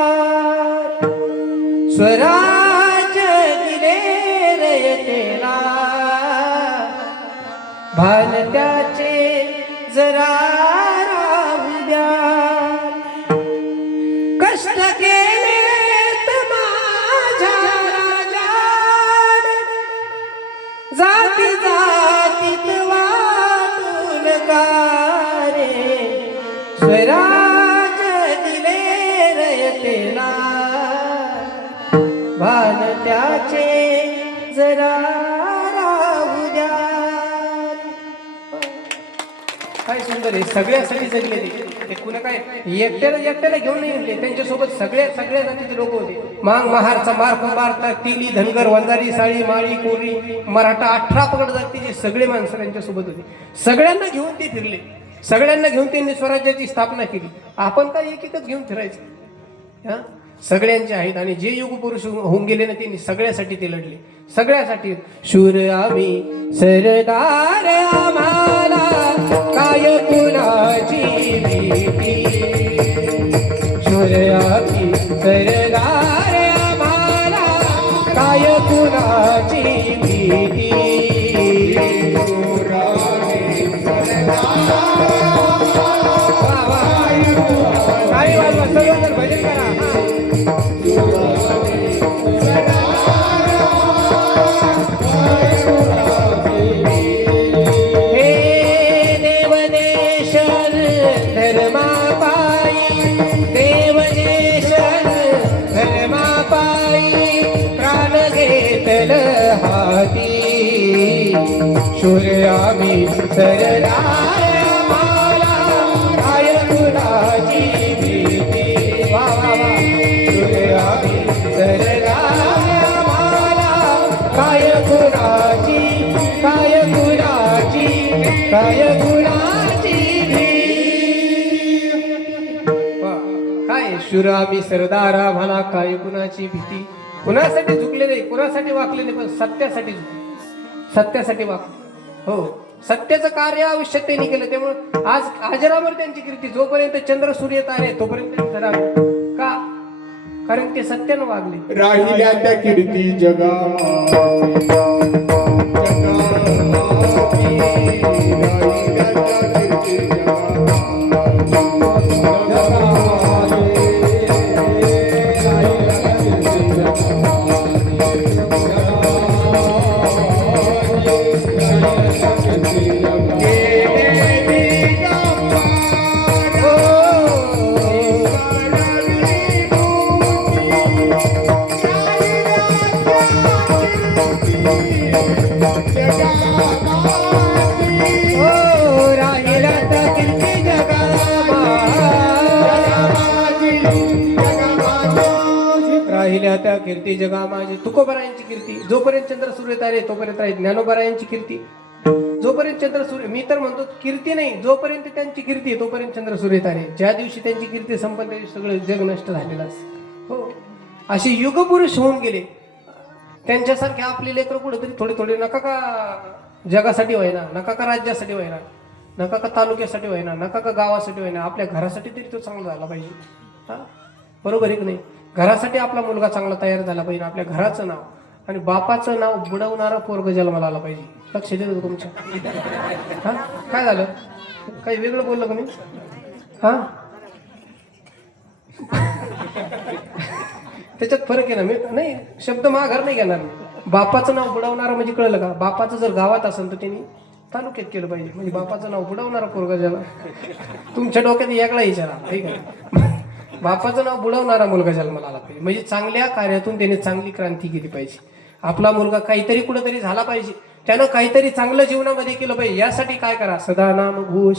स्वराज्य दिले रयतेला, भान त्याचे जरा राहू द्या कष्ट केलेत माझ्या राजाने जाती जातीत वाटून कारे स्वराज दिले रयतेला भान त्याचे जरा राहू द्या. काय सुंदर आहे, सगळ्यासाठी जगले ते कुणा काय एकट्याला घेऊन नाही गेले, त्यांच्यासोबत सगळ्या जातीचे लोक होते. मांग महारचा मार कुंभार तिली धनगर वंजारी साळी माळी कोरी मराठा 18 पगड जातीचे सगळे माणसं त्यांच्यासोबत होते. सगळ्यांना घेऊन ते फिरले, सगळ्यांना घेऊन त्यांनी स्वराज्याची स्थापना केली. आपण काय एकच घेऊन फिरायचं? हा, सगळ्यांचे आहेत. आणि जे युग पुरुष होऊन गेले ना त्यांनी सगळ्यासाठी ते लढले, सगळ्यासाठी. शूर आम्ही सरदार आम्हाला काय कुणाची भीती, शूर आम्ही सरदार आम्हाला काय कुणाची भीती. काय वाजवा सगळं भजन करा. शूर आम्ही सरदार आम्हाला काय कुणाची भीती. वा वा वा. शूर आम्ही सरदार आम्हाला काय कुणाची भीती. काय शूर आम्ही सरदार आम्हाला काय कुणाची भीती. कुणासाठी झुकले नाही, कुणासाठी वाकले नाही, पण सत्यासाठी झुकले, सत्यासाठी वाकले. हो, सत्याचं कार्य आयुष्यात त्यांनी केलं. त्यामुळे आज अजरामर त्यांची कीर्ती. जोपर्यंत चंद्र सूर्य तारे तोपर्यंत का? कारण ते सत्यानं वागले. राहिल्या त्या कीर्ती जगा त्या कीर्ती जगा माझी. तुकोबरायांची कीर्ती. जोपर्यंत चंद्र सूर्य तारे तोपर्यंत राहील. ज्ञानोबरायांची कीर्ती. जोपर्यंत चंद्र सूर्य, मी तर म्हणतो कीर्ती नाही, जोपर्यंत त्यांची कीर्ती तोपर्यंत चंद्र सूर्य तारे. ज्या दिवशी त्यांची कीर्ती संपन्न त्या दिवशी सगळं जग नष्ट झालेलं असतं. हो, असे युगपुरुष होऊन गेले. त्यांच्यासारखे आपले लेकरं कुठेतरी थोडे नका का जगासाठी व्हायना, नका का राज्यासाठी व्हायना, नका का तालुक्यासाठी व्हायना, नका का गावासाठी व्हायना, आपल्या घरासाठी तरी तो चांगला झाला पाहिजे. हा, बरोबर आहे की नाही? घरासाठी आपला मुलगा चांगला तयार झाला पाहिजे. आपल्या घराचं नाव आणि बापाचं नाव बुडवणारा पोरग जन्माला आला पाहिजे. लक्ष देतो तुमच्या. हा, काय झालं? काही वेगळं बोललं का मी? हा, त्याच्यात फरक आहे ना. मी नाही, शब्द माघार नाही घेणार मी. बापाचं नाव बुडवणारा म्हणजे कळलं का? बापाचं जर गावात असेल तर त्यांनी तालुक्यात केलं पाहिजे. म्हणजे बापाचं नाव बुडवणारा पोरगा जन्म. तुमच्या डोक्यात वेगळा विचार आला, ठीक आहे? बापाचं नाव बुडवणारा मुलगा जन्माला आला पाहिजे. म्हणजे चांगल्या कार्यातून त्याने चांगली क्रांती केली पाहिजे. आपला मुलगा काहीतरी कुठेतरी झाला पाहिजे, त्यानं काहीतरी चांगलं जीवनामध्ये केलं पाहिजे. यासाठी काय करा? सदा नाम घोष.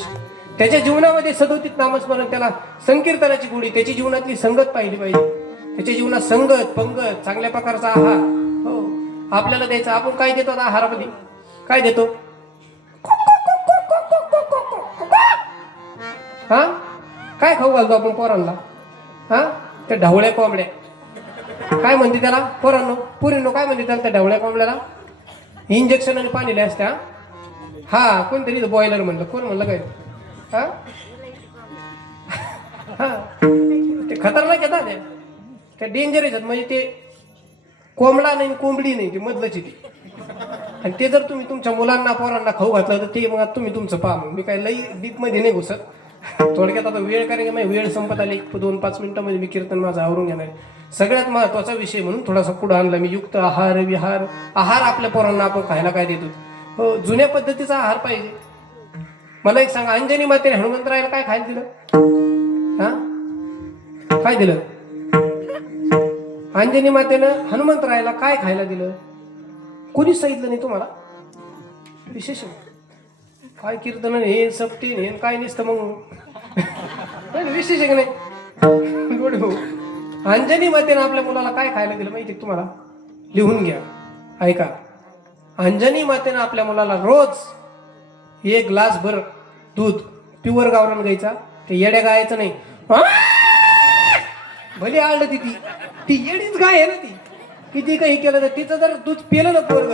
त्याच्या जीवनामध्ये सदोदित नामस्मरण, त्याला संकीर्तनाची गोडी, त्याची जीवनातली संगत पाहिली पाहिजे. त्याच्या जीवनात संगत, पंगत, चांगल्या प्रकारचा आहार हो आपल्याला द्यायचा. आपण काय देतो आहारामध्ये? काय देतो? हा, काय खाऊ घालतो आपण पोरांना? हा, त्या ढवळ्या कोंबड्या. काय म्हणते त्याला पोरांनो, पुरींनो काय म्हणते त्याला त्या ढवळ्या कोंबड्याला? इंजेक्शन आणि पाणी असत्या. हा, कोणतरी बॉयलर म्हणलं. कोण म्हणलं काय? हा हा, ते खतरनाक येतात त्या डेंजर येतात. म्हणजे ते कोंबडा नाही कोंबडी नाही, ते मधलंच येते. आणि ते जर तुम्ही तुमच्या मुलांना पोरांना खाऊ घातलं तर ते मग आता तुम्ही तुमचं पहा. मग मी काय लई डीपमध्ये नाही घुसत. थोडक्यात आता वेळ कारण की माझी वेळ संपत आली. 2-5 मिनिटांमध्ये मी कीर्तन माझं आवरून घेणार आहे. सगळ्यात महत्वाचा विषय म्हणून थोडासा पुढे आणला मी. युक्त आहार विहार. आहार आपल्या पोरांना आपण खायला काय देतो? हो, जुन्या पद्धतीचा आहार पाहिजे. मला एक सांगा, अंजनी मातेने हनुमंतरायाला काय खायला दिलं? हा, काय दिलं? अंजनी मातेनं हनुमंतरायाला काय खायला दिलं? कोणीच सांगितलं नाही तुम्हाला? विशेष काय कीर्तन हे सप्ती हे काय नसतं मग. विशेष आहे का नाही? अंजनी मातेनं आपल्या मुलाला काय खायला दिलं माहिती तुम्हाला? लिहून घ्या, ऐका. अंजनी मातेनं आपल्या मुलाला रोज 1 ग्लास भर दूध, प्युअर गावरान गायचा, ते येड्या गायचं नाही. भले आळलं ती येडीच गाय आहे ना ती. किती काही केलं तर तिचं जर दूध पिलं ना पोरग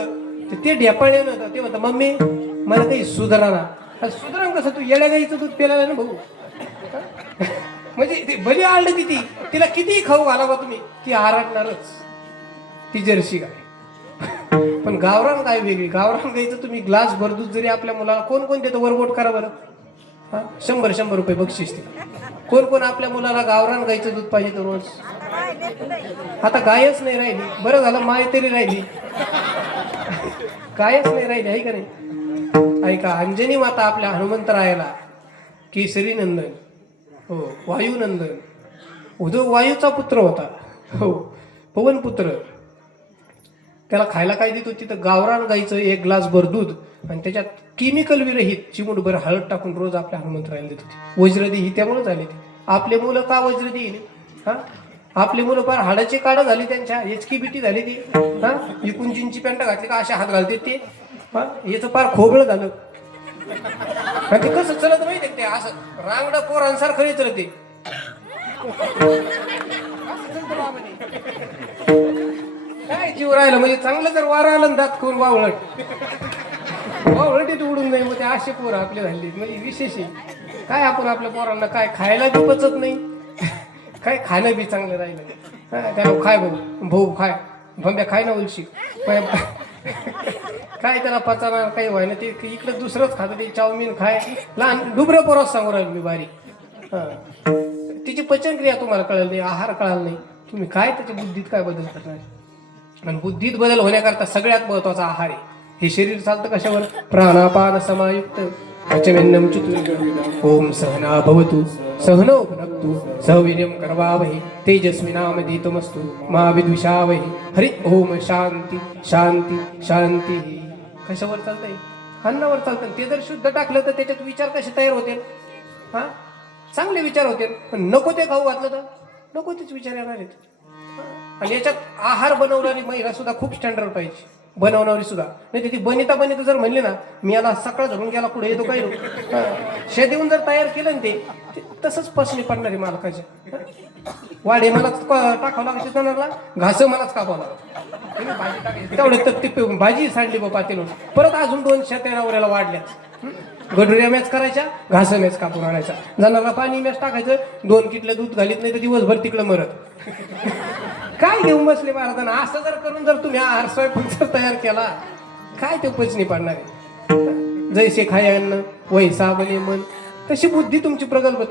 तर ते ढेपाळे नव्हतं. ते म्हणतं मम्मी मला काही सुधारा ना. सुधारा कसं? तू येड्या गाईचं दूध पिलं ना भाऊ. म्हणजे ते भले आळलं ती तिला कितीही खाऊ घालावा तुम्ही, ती आरडणारच. ती जर्सी गाय. पण गावरान गाय वेगळी. गावरान गायचं तुम्ही ग्लास भर दूध जरी आपल्या मुलाला, कोण कोण देतं? वरबोट करा बरं. 100 रुपये बक्षीस ते. कोण कोण आपल्या मुलाला गावरान गायचं दूध पाहिजे तर रोज? आता गायच नाही राहिली. बरं झालं माय तरी राहिली. गायच नाही राहिली आहे का नाही? ऐका, अंजनी माता आपल्या हनुमंतरायाला केसरी नंदन, हो वायुनंदन, उद्धव वायूचा पुत्र होता, हो पवन पुत्र, त्याला खायला काय देत होती? तर गावरान गाईचं 1 ग्लास भर दूध आणि त्याच्यात केमिकल विरहित चिमूटभर हळद टाकून रोज आपल्या हनुमंतरायाला देत होती. वज्रदी ही त्यामुळे झाली ती. आपले मुलं का वज्रदी येईल? हा, आपली मुलं फार हाडाची काढ झाली, त्यांच्या एचकी बिटी झाली ती. हा, विकून जीनची पॅन्ट घातली का अशा हात घालते ते. हा, याचं फार खोगळं झालं. ते कसं चलत माहिती ते? असं रांगडा पोरांसारखं चलत ते. काय जीव राहिलं म्हणजे चांगलं जर वारा आलं दात करून वावळट वावळटीत उडून जाईल. मग ते असे पोरं आपले झाली म्हणजे विशेष आहे. काय आपण आपल्या पोरांना काय खायला बी पचत नाही, काय खाणं बी चांगलं राहिलं. त्याला खाय भाऊ खाय, भंब्या खाय ना उलशी काय त्याला पचाना काही व्हायला ते इकडे दुसरंच खातं. ते चाऊमिन खाय. लहान डुबरं पोरास सांगू राहील मी बारीक. तिची पचनक्रिया तुम्हाला कळलं नाही, आहार कळाला नाही, तुम्ही काय त्याच्या बुद्धीत काय बदल करणार? आणि बुद्धीत बदल होण्याकरता सगळ्यात महत्वाचा आहार आहे. हे शरीर चालतं कशावर? प्राणापान समायुक्त पचमेन्नम चतुर्विधम्. ओम सहना भवतु सहनौ भुनक्तु सह वीर्यं करवावहै तेजस्विनामधीतमस्तु मा विद्विषावहै. हरि ओम शांती शांती शांती. कशावर चालतंय? अन्नावर चालतं. ते जर शुद्ध टाकलं तर त्याच्यात विचार कसे तयार होतील? हा, चांगले विचार होतील. पण नको ते खाऊ घातलं तर नको तेच विचार येणार आहेत. आणि याच्यात आहार बनवणारी महिला सुद्धा खूप स्टँडर्ड पाहिजे. बनवणारी सुद्धा नाही. ती बनिता जर म्हणली ना मी याला सकाळ धरून गेला पुढे येतो काय शे देऊन जर तयार केलं ना ते तसंच पसणी पडणारी मालकाच्या. वाढे मलाच टाकावं लागायची जनावरला, घास मलाच कापावं लागलं. भाजी टाकायची तेवढं तर ती भाजी सांडली बाबा तिनं. परत अजून 2 शेतावऱ्याला वाढल्याच. गडुऱ्या मॅच करायच्या, घास मॅच कापून आणायचा. जनावरला पाणी मॅच टाकायचं, 2 किटल्या दूध घालीत नाही तर दिवसभर तिकडं मरत. काय घेऊन बसले महाराजांना? असं जर करून जर तुम्ही आहार स्वयंपाक जर तयार केला काय ते पचनी पाडणार आहे? जैसे खाय अन्न वैसा बने मन. तशी बुद्धी तुमची प्रगल्भ,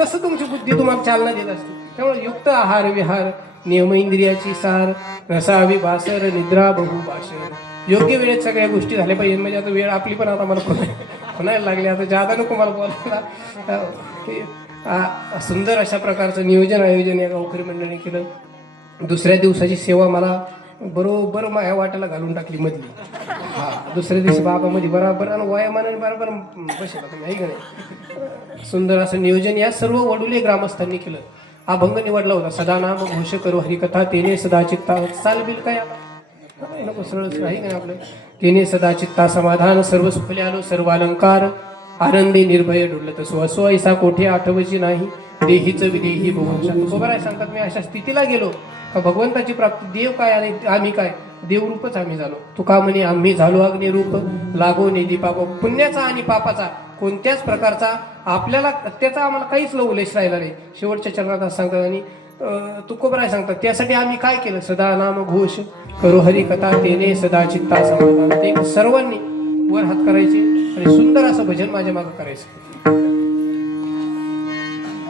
तसं तुमची बुद्धी तुम्हाला चालना देत असते. त्यामुळे युक्त आहार विहार, नियम इंद्रियाची सार, रसावी भासर, निद्रा बहुभाषण. योग्य वेळेत सगळ्या गोष्टी झाल्या पाहिजे. म्हणजे आता वेळ आपली पण आता मला म्हणायला लागली. आता जादा नको मला बोलायला. सुंदर अशा प्रकारचं नियोजन आयोजन या गावकरी मंडळीने केलं. दुसऱ्या दिवसाची सेवा मला बरोबर माझ्या वाट्याला घालून टाकली मधली. हा, दुसऱ्या दिवशी बाबा मध्ये बरोबर आणि वयामानाने बरोबर बसेला तुम्ही आहे का नाही? सुंदर असं नियोजन या सर्व वडुले ग्रामस्थांनी केलं. अभंग निवडला होता. सदा नाम घोष करू हरिकथा तेने सदा चित्ता. चाल बिल काय नको सरळ आहे का आपलं? तेने सदा चित्ता समाधान सर्व सुखले आलो सर्व अलंकार आनंदी निर्भय डुलत स्वस्व ऐसा कोठे आठवची नाही देहीच विदेही बहुशांत. सोबराय सांगतात मी अशा स्थितीला गेलो का भगवंताची प्राप्ती. देव काय आणि आम्ही काय? देवरूपच आम्ही झालो. तुका म्हणे आम्ही झालो अग्निरूप लागो निधी पाप. पुण्याचा आणि पापाचा कोणत्याच प्रकारचा आपल्याला त्याचा आम्हाला काहीच लवलेश राहिला नाही. शेवटच्या चरणात सांगतात आणि तुकोबराय सांगतात त्यासाठी आम्ही काय केलं सदा नाम घोष करो हरी कथा तेने सदा चित्ता समाधान. ते सर्वांनी वर हात करायचे आणि सुंदर असं भजन माझ्या मागे करायचं.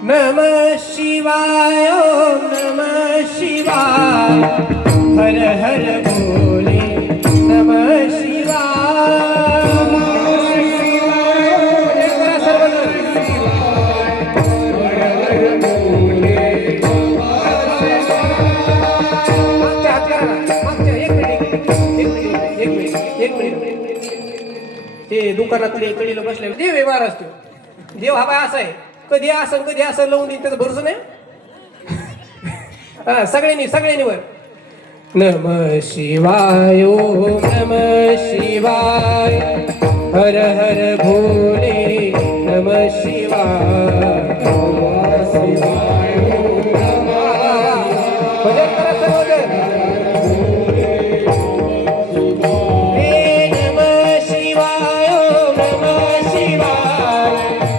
नम शिवाय ओम नम शिवाय हर हर भोले नम शिवाय. करा सर्वजण. मागच्या हात करा ना. मागच्या. एक मिनिट. ते दुकानातले कडीला बसले देव व्यवहार असतो. देव हा बाय असा आहे कधी असं लावून देईन त्याचा भरोसा नाही. हा सगळ्यांनी वर. नम शिवाय ओम नम शिवाय हर हर भोले नम शिवाय. भजन करा सर्वजण. नम शिवाय ओम नम शिवाय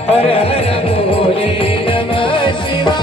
हर हर भोले नम शिवाय.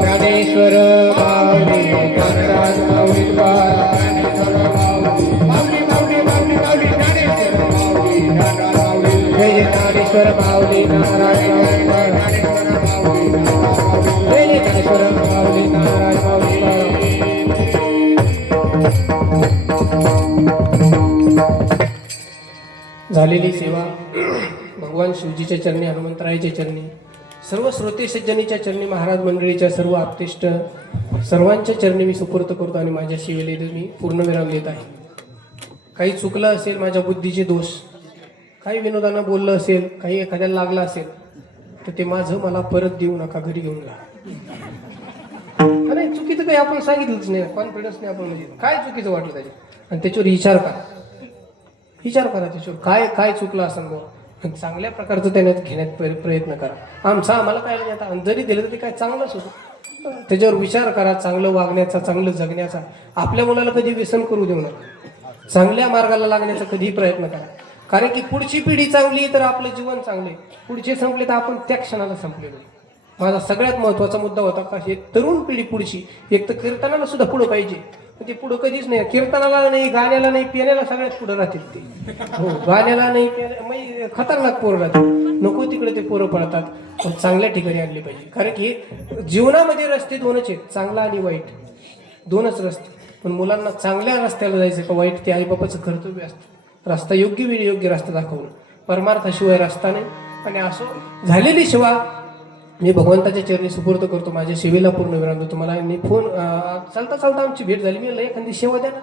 ज्ञानेश्वर माऊली ज्ञानराज माऊली जय ज्ञानेश्वर माऊली नारायण जय ज्ञानेश्वर माऊली नारायण माऊली. झालेली सेवा भगवान शिवजीच्या चरणी हनुमंतरायाच्या चरणी सर्व श्रोते सज्जनीच्या चरणी महाराज मंडळीच्या सर्व आप्तेष्ट सर्वांच्या चरणी मी सुपूर्त करतो आणि माझ्या सेवेला मी पूर्णविराम देत आहे. काही चुकलं असेल माझ्या बुद्धीचे दोष काही विनोदानं बोललं असेल काही एखाद्याला लागलं असेल तर ते माझं मला परत देऊ नका घरी घेऊन जा. नाही चुकीचं काही आपण सांगितलंच नाही कॉन्फिडन्स नाही आपण म्हणजे काय चुकीचं वाटलं त्याच्यात आणि त्याच्यावर विचार करा त्याच्यावर काय चुकलं असं मग चांगल्या प्रकारचं त्याच्यात घेण्यात प्रयत्न करा. आम्हाला काय नाही आता जरी दिलं तर ते काय चांगलंच होतं. त्याच्यावर विचार करा चांगलं वागण्याचा चांगलं जगण्याचा. आपल्या मुलाला कधी व्यसन करू देऊ नका. चांगल्या मार्गाला लागण्याचा कधीही प्रयत्न करा. कारण की पुढची पिढी चांगली तर आपलं जीवन चांगले. पुढचे संपले तर आपण त्या क्षणाला संपलेलो. माझा सगळ्यात महत्त्वाचा मुद्दा होता का एक तरुण पिढी पुढची एक तर कीर्तनाला सुद्धा पुढं पाहिजे. ते पुढं कधीच नाही कीर्तनाला नाही गाण्याला नाही पिण्याला सगळ्यात पुढं राहतील ते. हो गाण्याला नाही पिण्याला खतरनाक पोरं राहतील. नको तिकडे ते पोरं पळतात. पण चांगल्या ठिकाणी आणली पाहिजे. कारण की जीवनामध्ये रस्ते दोनच आहेत चांगला आणि वाईट दोनच रस्ते. पण मुलांना चांगल्या रस्त्याला जायचं का वाईट ते आईबापाचं कर्तव्य असतं. रस्ता योग्य वेळी योग्य रस्ता दाखवणं परमार्थाशिवाय रस्ता नाही. आणि असो झालेली सेवा मी भगवंताच्या चरणी सुपूर्त करतो. माझ्या सेवेला पूर्ण विराम देतो. मला फोन चालता आमची भेट झाली. मी एखादी सेवा द्या ना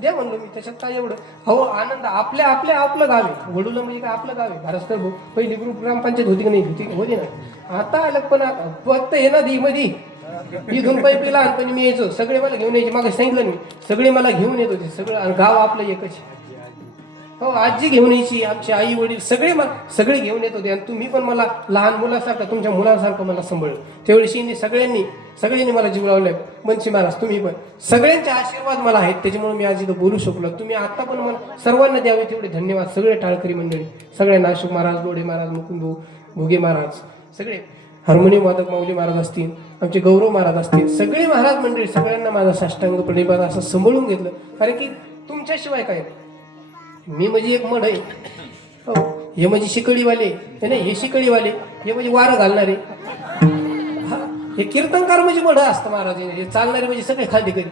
द्या म्हणलो मी. त्याच्यात काय एवढं हो आनंद आपलं गाव आहे. वडूला म्हणजे काय आपलं गाव आहे. भारत पहिली ग्रुप ग्रामपंचायत होती की नाही होती ना. आता आलं पण फक्त हे ना दी मध्ये इथून पैपी लहानपणी मी यायचो. सगळे मला घेऊन यायचे. मागे सांगितलं मी सगळे मला घेऊन येत होते सगळं. आणि गाव आपलं एकच. हो आजी घेऊन यायची आमचे आई वडील सगळे घेऊन येत होते. आणि तुम्ही पण मला लहान मुलासारखं तुमच्या मुलासारखं मला सांभाळलं. त्यावेळी सगळ्यांनी मला जीव लावलाय. मनशी महाराज तुम्ही पण सगळ्यांचे आशीर्वाद मला आहेत. त्याच्यामुळे मी आज इथं बोलू शकलो. तुम्ही आता पण मला सर्वांना द्यावे तेवढे धन्यवाद. सगळे टाळकरी मंडळी सगळ्यांना अशोक महाराज डोळे महाराज मुकुंद भोगे महाराज सगळे हार्मोनियम वादक माऊली महाराज असतील आमचे गौरव महाराज असतील सगळे महाराज मंडळी सगळ्यांना माझा साष्टांग प्रणिपात असं सांभाळून घेतलं. कारण की तुमच्याशिवाय काय नाही. मी म्हणजे एक मढ आहे. हो हे म्हणजे शिकळीवाले हे नाही हे शिकळीवाले हे म्हणजे वारं घालणारे. हे कीर्तनकार म्हणजे मढ असतं महाराज, हे चालणारे म्हणजे सगळे खांदेकरी.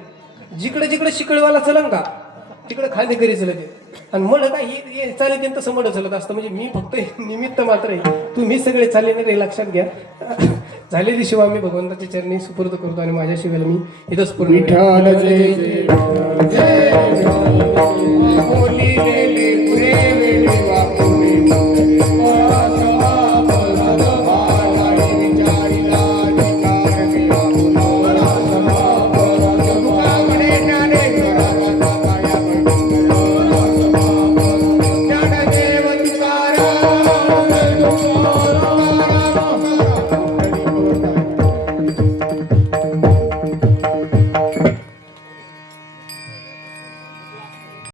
जिकडे जिकडे शिकळीवाला चलन का तिकडे खांदेकरी चलते. आणि मढ काय हे चालते तसं मढ चलत असतं. म्हणजे मी फक्त निमित्त मात्र आहे, तुम्ही सगळे चालले नाही, लक्षात घ्या. झालेली शिवा मी भगवंताच्या चरणी सुपूर्द करतो आणि माझ्या शिवेला मी इथंच पूर्ण विठ्ठल जय जय विठ्ठल जय जय. बोलिलेले पुरे वेळेवा